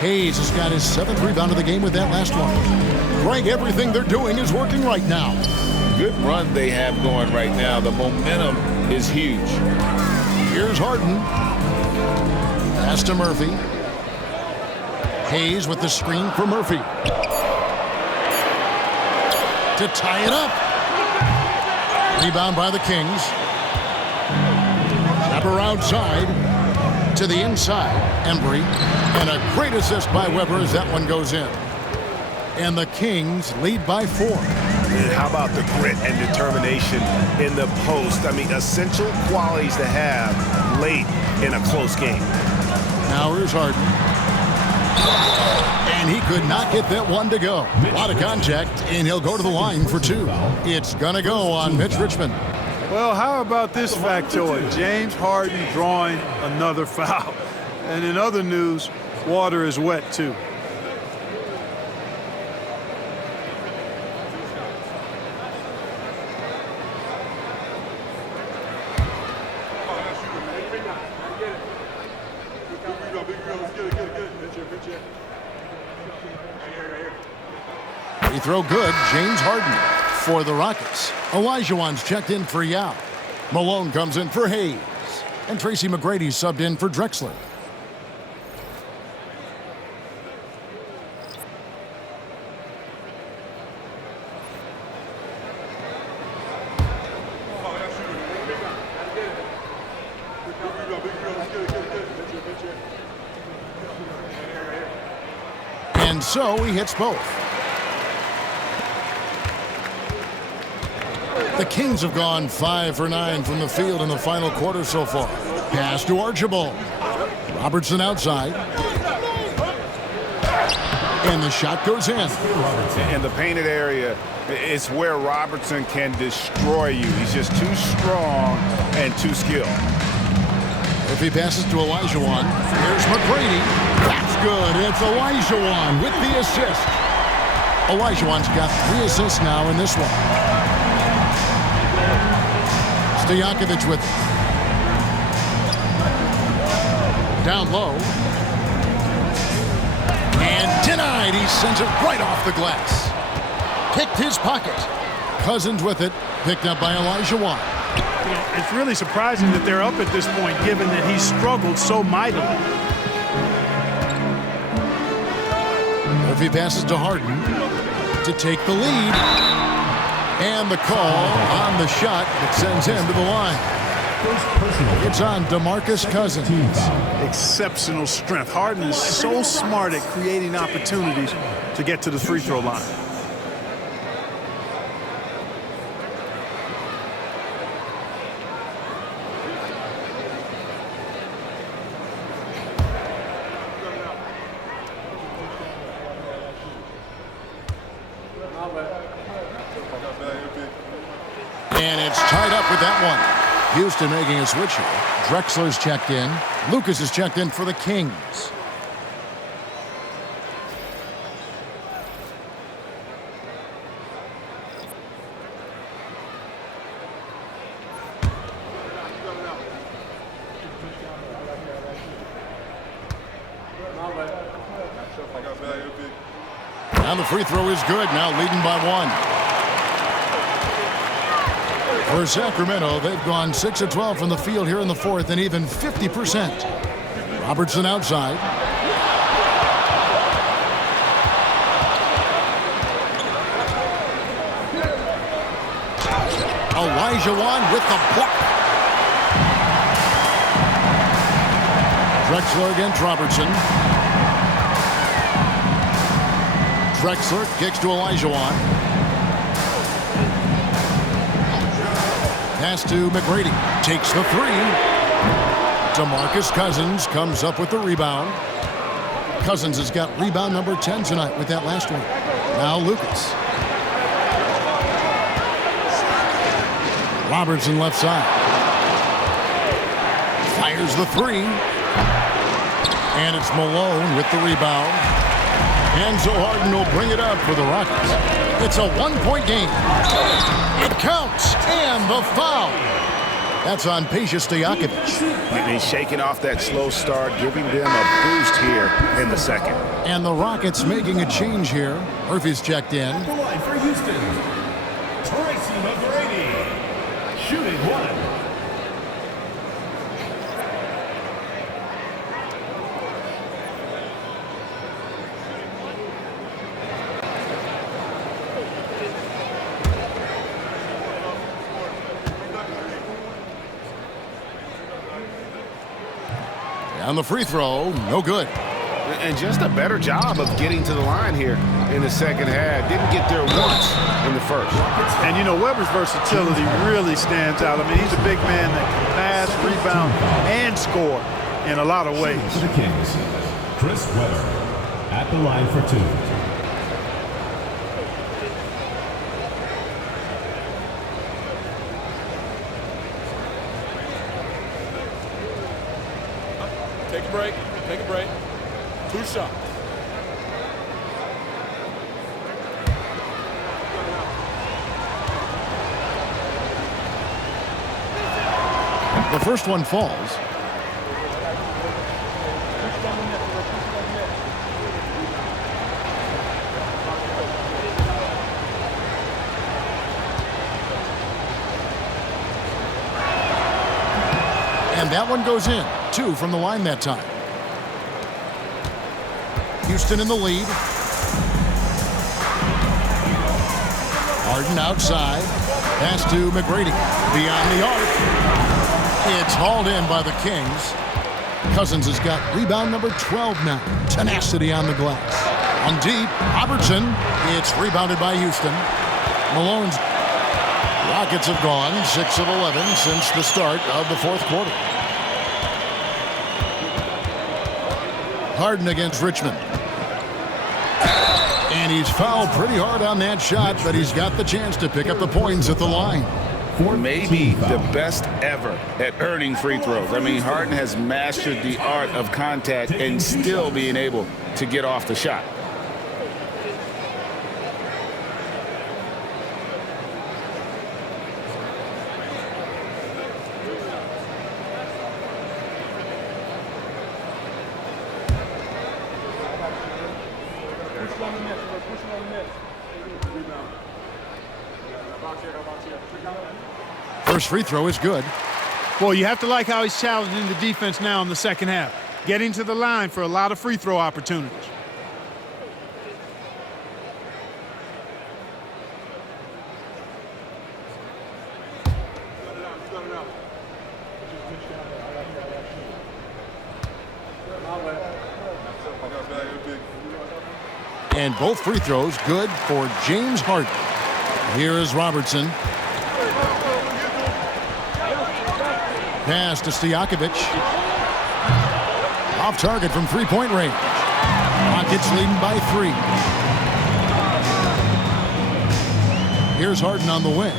Hayes has got his 7th rebound of the game with that last one. Greg, everything they're doing is working right now. Good run they have going right now. The momentum is huge. Here's Harden. Pass to Murphy. Hayes with the screen for Murphy. To tie it up. Rebound by the Kings. Weber outside. To the inside. Embry. And a great assist by Weber as that one goes in. And the Kings lead by 4. And how about the grit and determination in the post? I mean, essential qualities to have late in a close game. Now here's Harden. And he could not get that one to go. A lot of contact, and he'll go to the line for 2. It's going to go on Mitch Richmond. Well, how about this factoid? James Harden drawing another foul. And in other news, water is wet, too. Free throw good, James Harden for the Rockets. Olajuwon's checked in for Yao. Malone comes in for Hayes. And Tracy McGrady subbed in for Drexler. And so he hits both. The Kings have gone 5 for 9 from the field in the final quarter so far. Pass to Archibald. Robertson outside. And the shot goes in. In the painted area, it's where Robertson can destroy you. He's just too strong and too skilled. If he passes to Olajuwon, here's McGrady. That's good. It's Olajuwon with the assist. Olajuwon's got 3 assists now in this one. Stojakovic with it. Down low. And denied. He sends it right off the glass. Picked his pocket. Cousins with it. Picked up by Olajuwon. You know, it's really surprising that they're up at this point, given that he struggled so mightily. Murphy passes to Harden to take the lead. And the call on the shot that sends him to the line. It's on DeMarcus Cousins. Exceptional strength. Harden is so smart at creating opportunities to get to the free throw line. And it's tied up with that one. Houston making a switch here. Drexler's checked in. Lucas is checked in for the Kings. And the free throw is good. Now leading by 1. For Sacramento, they've gone 6 of 12 from the field here in the fourth and even 50%. Robertson outside. Olajuwon with the block. Drexler against Robertson. Drexler kicks to Olajuwon. Pass to McGrady. Takes the 3. DeMarcus Cousins comes up with the rebound. Cousins has got rebound number 10 tonight with that last one. Now Lucas. Robertson left side. Fires the 3. And it's Malone with the rebound. And so Harden will bring it up for the Rockets. It's a 1-point game. It counts, and the foul. That's on Peja Stojakovic. And he's shaking off that slow start, giving them a boost here in the second. And the Rockets making a change here. Murphy's checked in. The line for Houston, Tracy McGrady, shooting 1. On the free throw, no good. And just a better job of getting to the line here in the second half. Didn't get there once in the first. And, you know, Weber's versatility really stands out. I mean, he's a big man that can pass, rebound, and score in a lot of ways. For the Kings, Chris Webber at the line for 2. Take a break. Take a break. 2 shots. The first one falls. And that one goes in. 2 from the line that time. Houston in the lead. Harden outside. Pass to McGrady. Beyond the arc. It's hauled in by the Kings. Cousins has got rebound number 12 now. Tenacity on the glass. On deep, Robertson. It's rebounded by Houston. Malone's Rockets have gone 6 of 11 since the start of the fourth quarter. Harden against Richmond. And he's fouled pretty hard on that shot, but he's got the chance to pick up the points at the line. Maybe the best ever at earning free throws. I mean, Harden has mastered the art of contact and still being able to get off the shot. First free throw is good. Well, you have to like how he's challenging the defense now in the second half. Getting to the line for a lot of free throw opportunities. And both free throws good for James Harden. Here is Robertson. Pass to Stojakovic. Off target from three-point range. Rockets leading by 3. Here's Harden on the wing.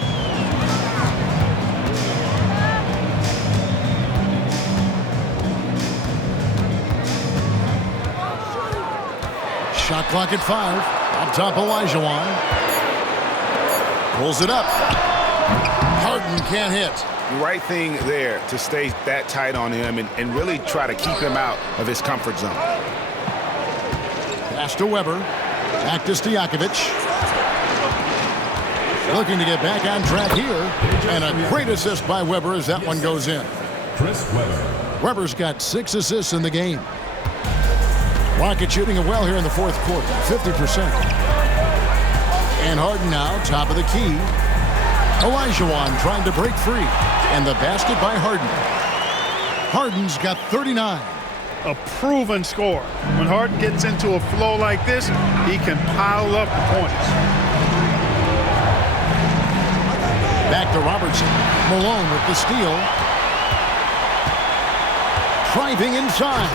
Shot clock at 5. Up top, Olajuwon. Pulls it up. Harden can't hit. The right thing there to stay that tight on him and really try to keep him out of his comfort zone. Pass to Weber. Back to Stojakovic. Looking to get back on track here. And a great assist by Weber as that one goes in. Chris Weber. Weber's got 6 assists in the game. Rockets shooting it well here in the fourth quarter, 50%. And Harden now, top of the key. Olajuwon trying to break free. And the basket by Harden. Harden's got 39. A proven scorer. When Harden gets into a flow like this, he can pile up the points. Back to Robertson. Malone with the steal. Driving inside.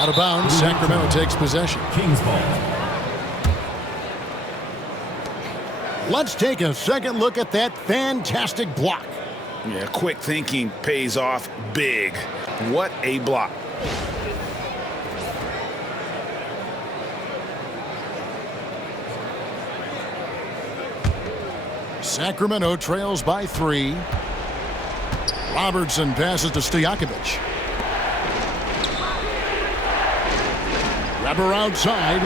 Out of bounds. Sacramento takes possession. Kings ball. Let's take a second look at that fantastic block. Yeah, quick thinking pays off big. What a block. Sacramento trails by 3. Robertson passes to Stojakovic. Weber outside.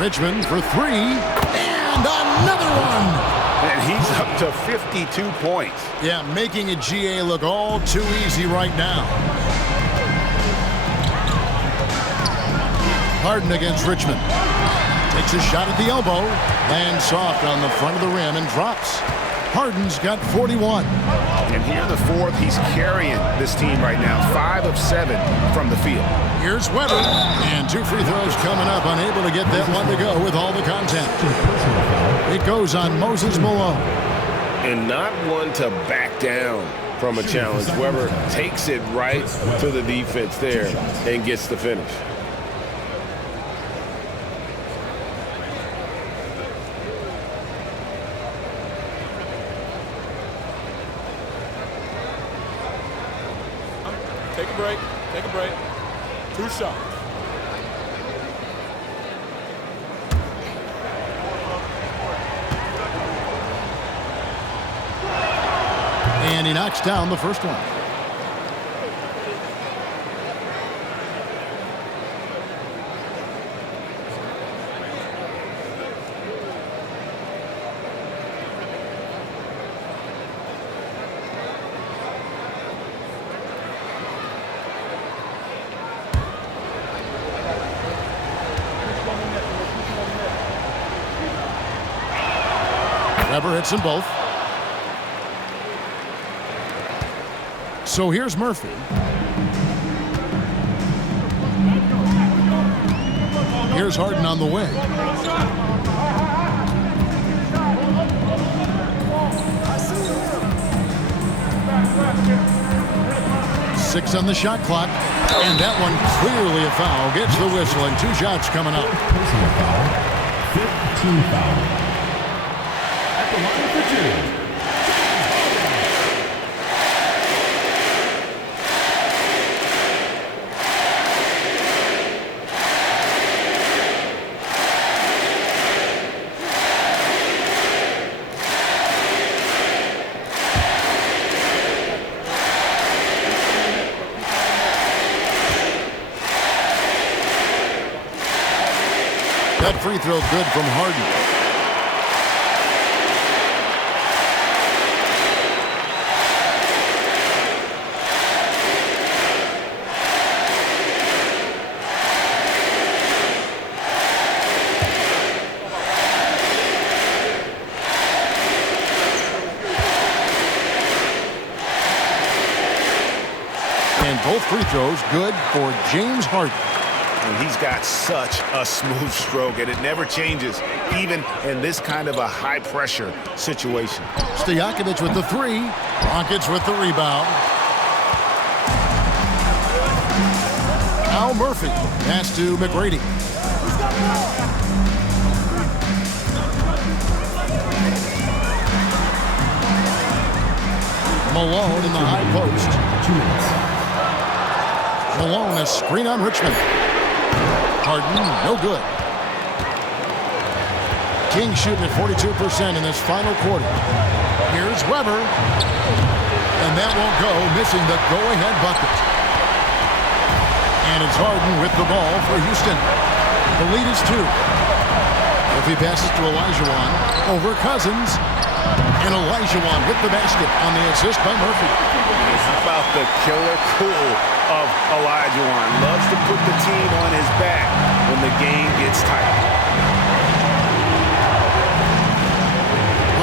Richmond for 3. And another one. And he's up to 52 points. Yeah, making a GA look all too easy right now. Harden against Richmond. Takes a shot at the elbow. Lands soft on the front of the rim and drops. Harden's got 41. And here the fourth, he's carrying this team right now. 5 of 7 from the field. Here's Weber. And 2 free throws coming up. Unable to get that one to go with all the contact. It goes on Moses Malone. And not one to back down from a challenge. Weber takes it right to the defense there and gets the finish. Take a break. Take a break. 2 shots. And he knocks down the first one. Weber hits them both. So here's Murphy. Here's Harden on the wing. Six on the shot clock, and that one clearly a foul. Gets the whistle, and 2 shots coming up. Personal foul. 15 foul. At the line for 2. That free throw good from Harden. And both free throws good for James Harden. And he's got such a smooth stroke, and it never changes, even in this kind of a high-pressure situation. Stojakovic with the 3. Rockets with the rebound. Al Murphy pass to McGrady. Malone in the high post. 2 minutes. Malone, a screen on Richmond. Harden, no good. King shooting at 42% in this final quarter. Here's Weber. And that won't go, missing the go-ahead bucket. And it's Harden with the ball for Houston. The lead is 2. If he passes to Olajuwon, over Cousins. And Olajuwon with the basket on the assist by Murphy. It's about the killer cool of Olajuwon. Loves to put the team on his back when the game gets tight.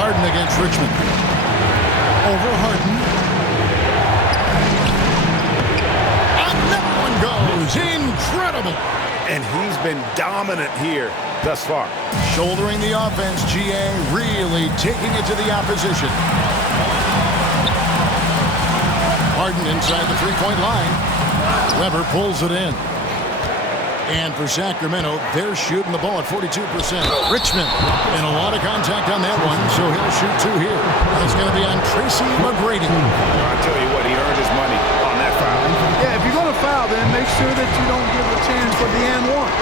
Harden against Richmond. Over Harden. Another one goes. Incredible. And he's been dominant here thus far. Shouldering the offense, GA really taking it to the opposition. Harden inside the three-point line. Weber pulls it in. And for Sacramento, they're shooting the ball at 42%. Richmond in a lot of contact on that one, so he'll shoot 2 here. That's going to be on Tracy McGrady. I'll tell you what, he earned his money on that foul. Yeah, if you're going to foul, then make sure that you don't give a chance for the and one.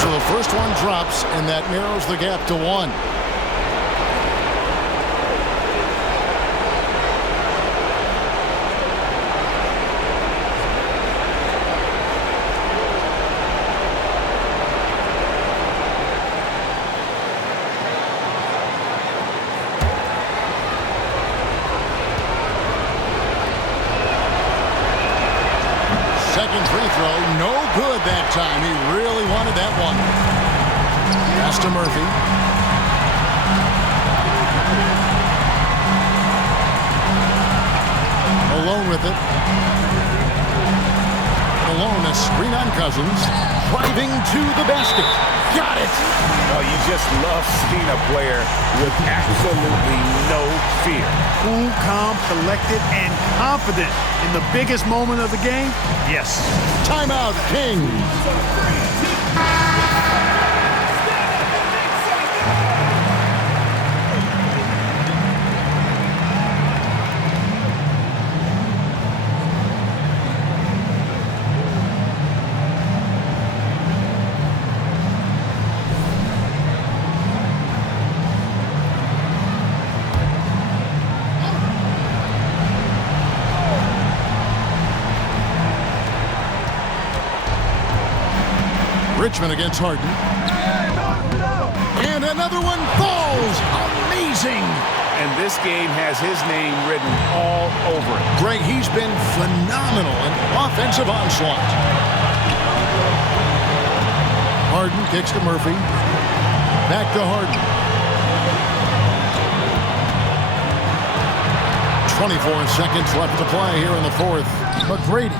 So the first one drops, and that narrows the gap to 1. Second free throw, no good that time. He really wanted that one. Pass to Murphy. Malone with it. Malone, a screen on Cousins. Driving to the basket. Got it. Oh, you just love seeing a player with absolutely no fear. Cool, calm, collected, and confident in the biggest moment of the game? Yes. Timeout, Kings. Richmond against Harden. And another one falls. Amazing. And this game has his name written all over it. Greg, he's been phenomenal in offensive onslaught. Harden kicks to Murphy. Back to Harden. 24 seconds left to play here in the fourth. McGrady.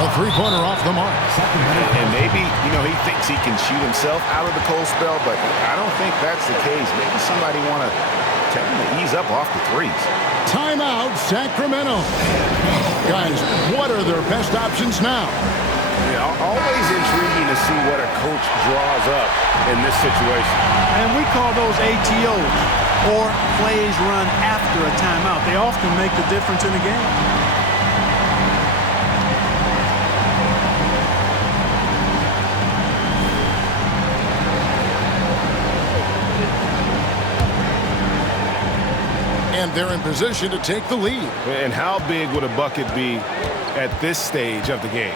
A three-pointer off the mark. And maybe, he thinks he can shoot himself out of the cold spell, but I don't think that's the case. Maybe somebody want to tell him to ease up off the threes. Timeout, Sacramento. Guys, what are their best options now? Always intriguing to see what a coach draws up in this situation. And we call those ATOs, or plays run after a timeout. They often make the difference in the game. And they're in position to take the lead. And how big would a bucket be at this stage of the game?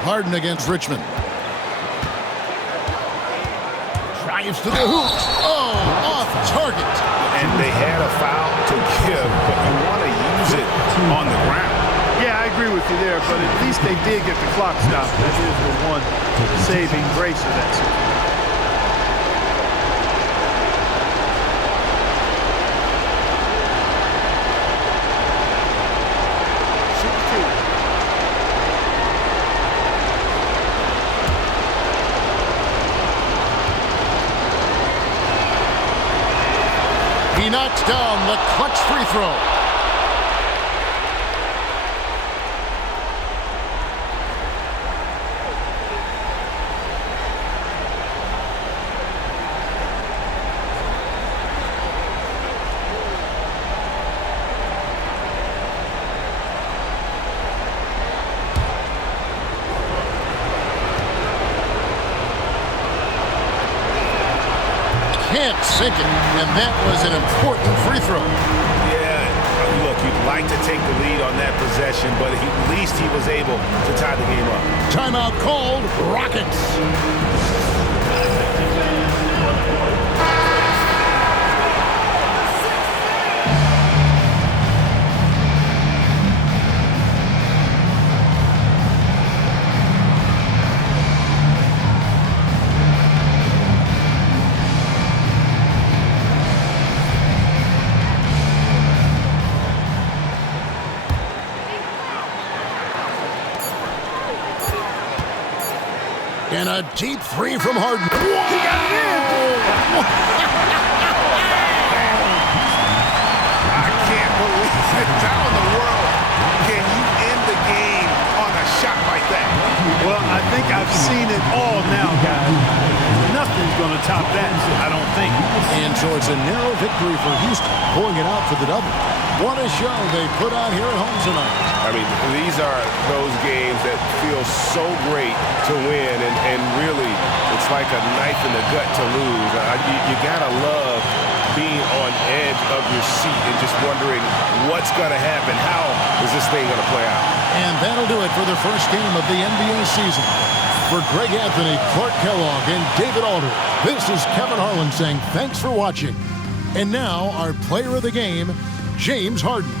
Harden against Richmond. Drives to the hoop. Oh, off target. And they had a foul to give, but you want to use it on the ground. Yeah, I agree with you there, but at least they did get the clock stopped. That is the one saving grace of that situation. He knocks down the clutch free throw. Can't sink it, and that was an important free throw. Yeah, look, you'd like to take the lead on that possession, but at least he was able to tie the game up. Timeout called, Rockets. And a deep three from Harden. He got it in! I can't believe it. How in the world can you end the game on a shot like that? Well, I think I've seen it all now, guys. Nothing's going to top that, I don't think. And so it's a narrow victory for Houston, pulling it out for the double. What a show they put on here at home tonight. I mean, these are those games that feel so great to win, and really, it's like a knife in the gut to lose. You gotta love being on edge of your seat and just wondering what's gonna happen. How is this thing gonna play out? And that'll do it for the first game of the NBA season. For Greg Anthony, Clark Kellogg, and David Alder, this is Kevin Harlan saying thanks for watching. And now, our player of the game, James Harden.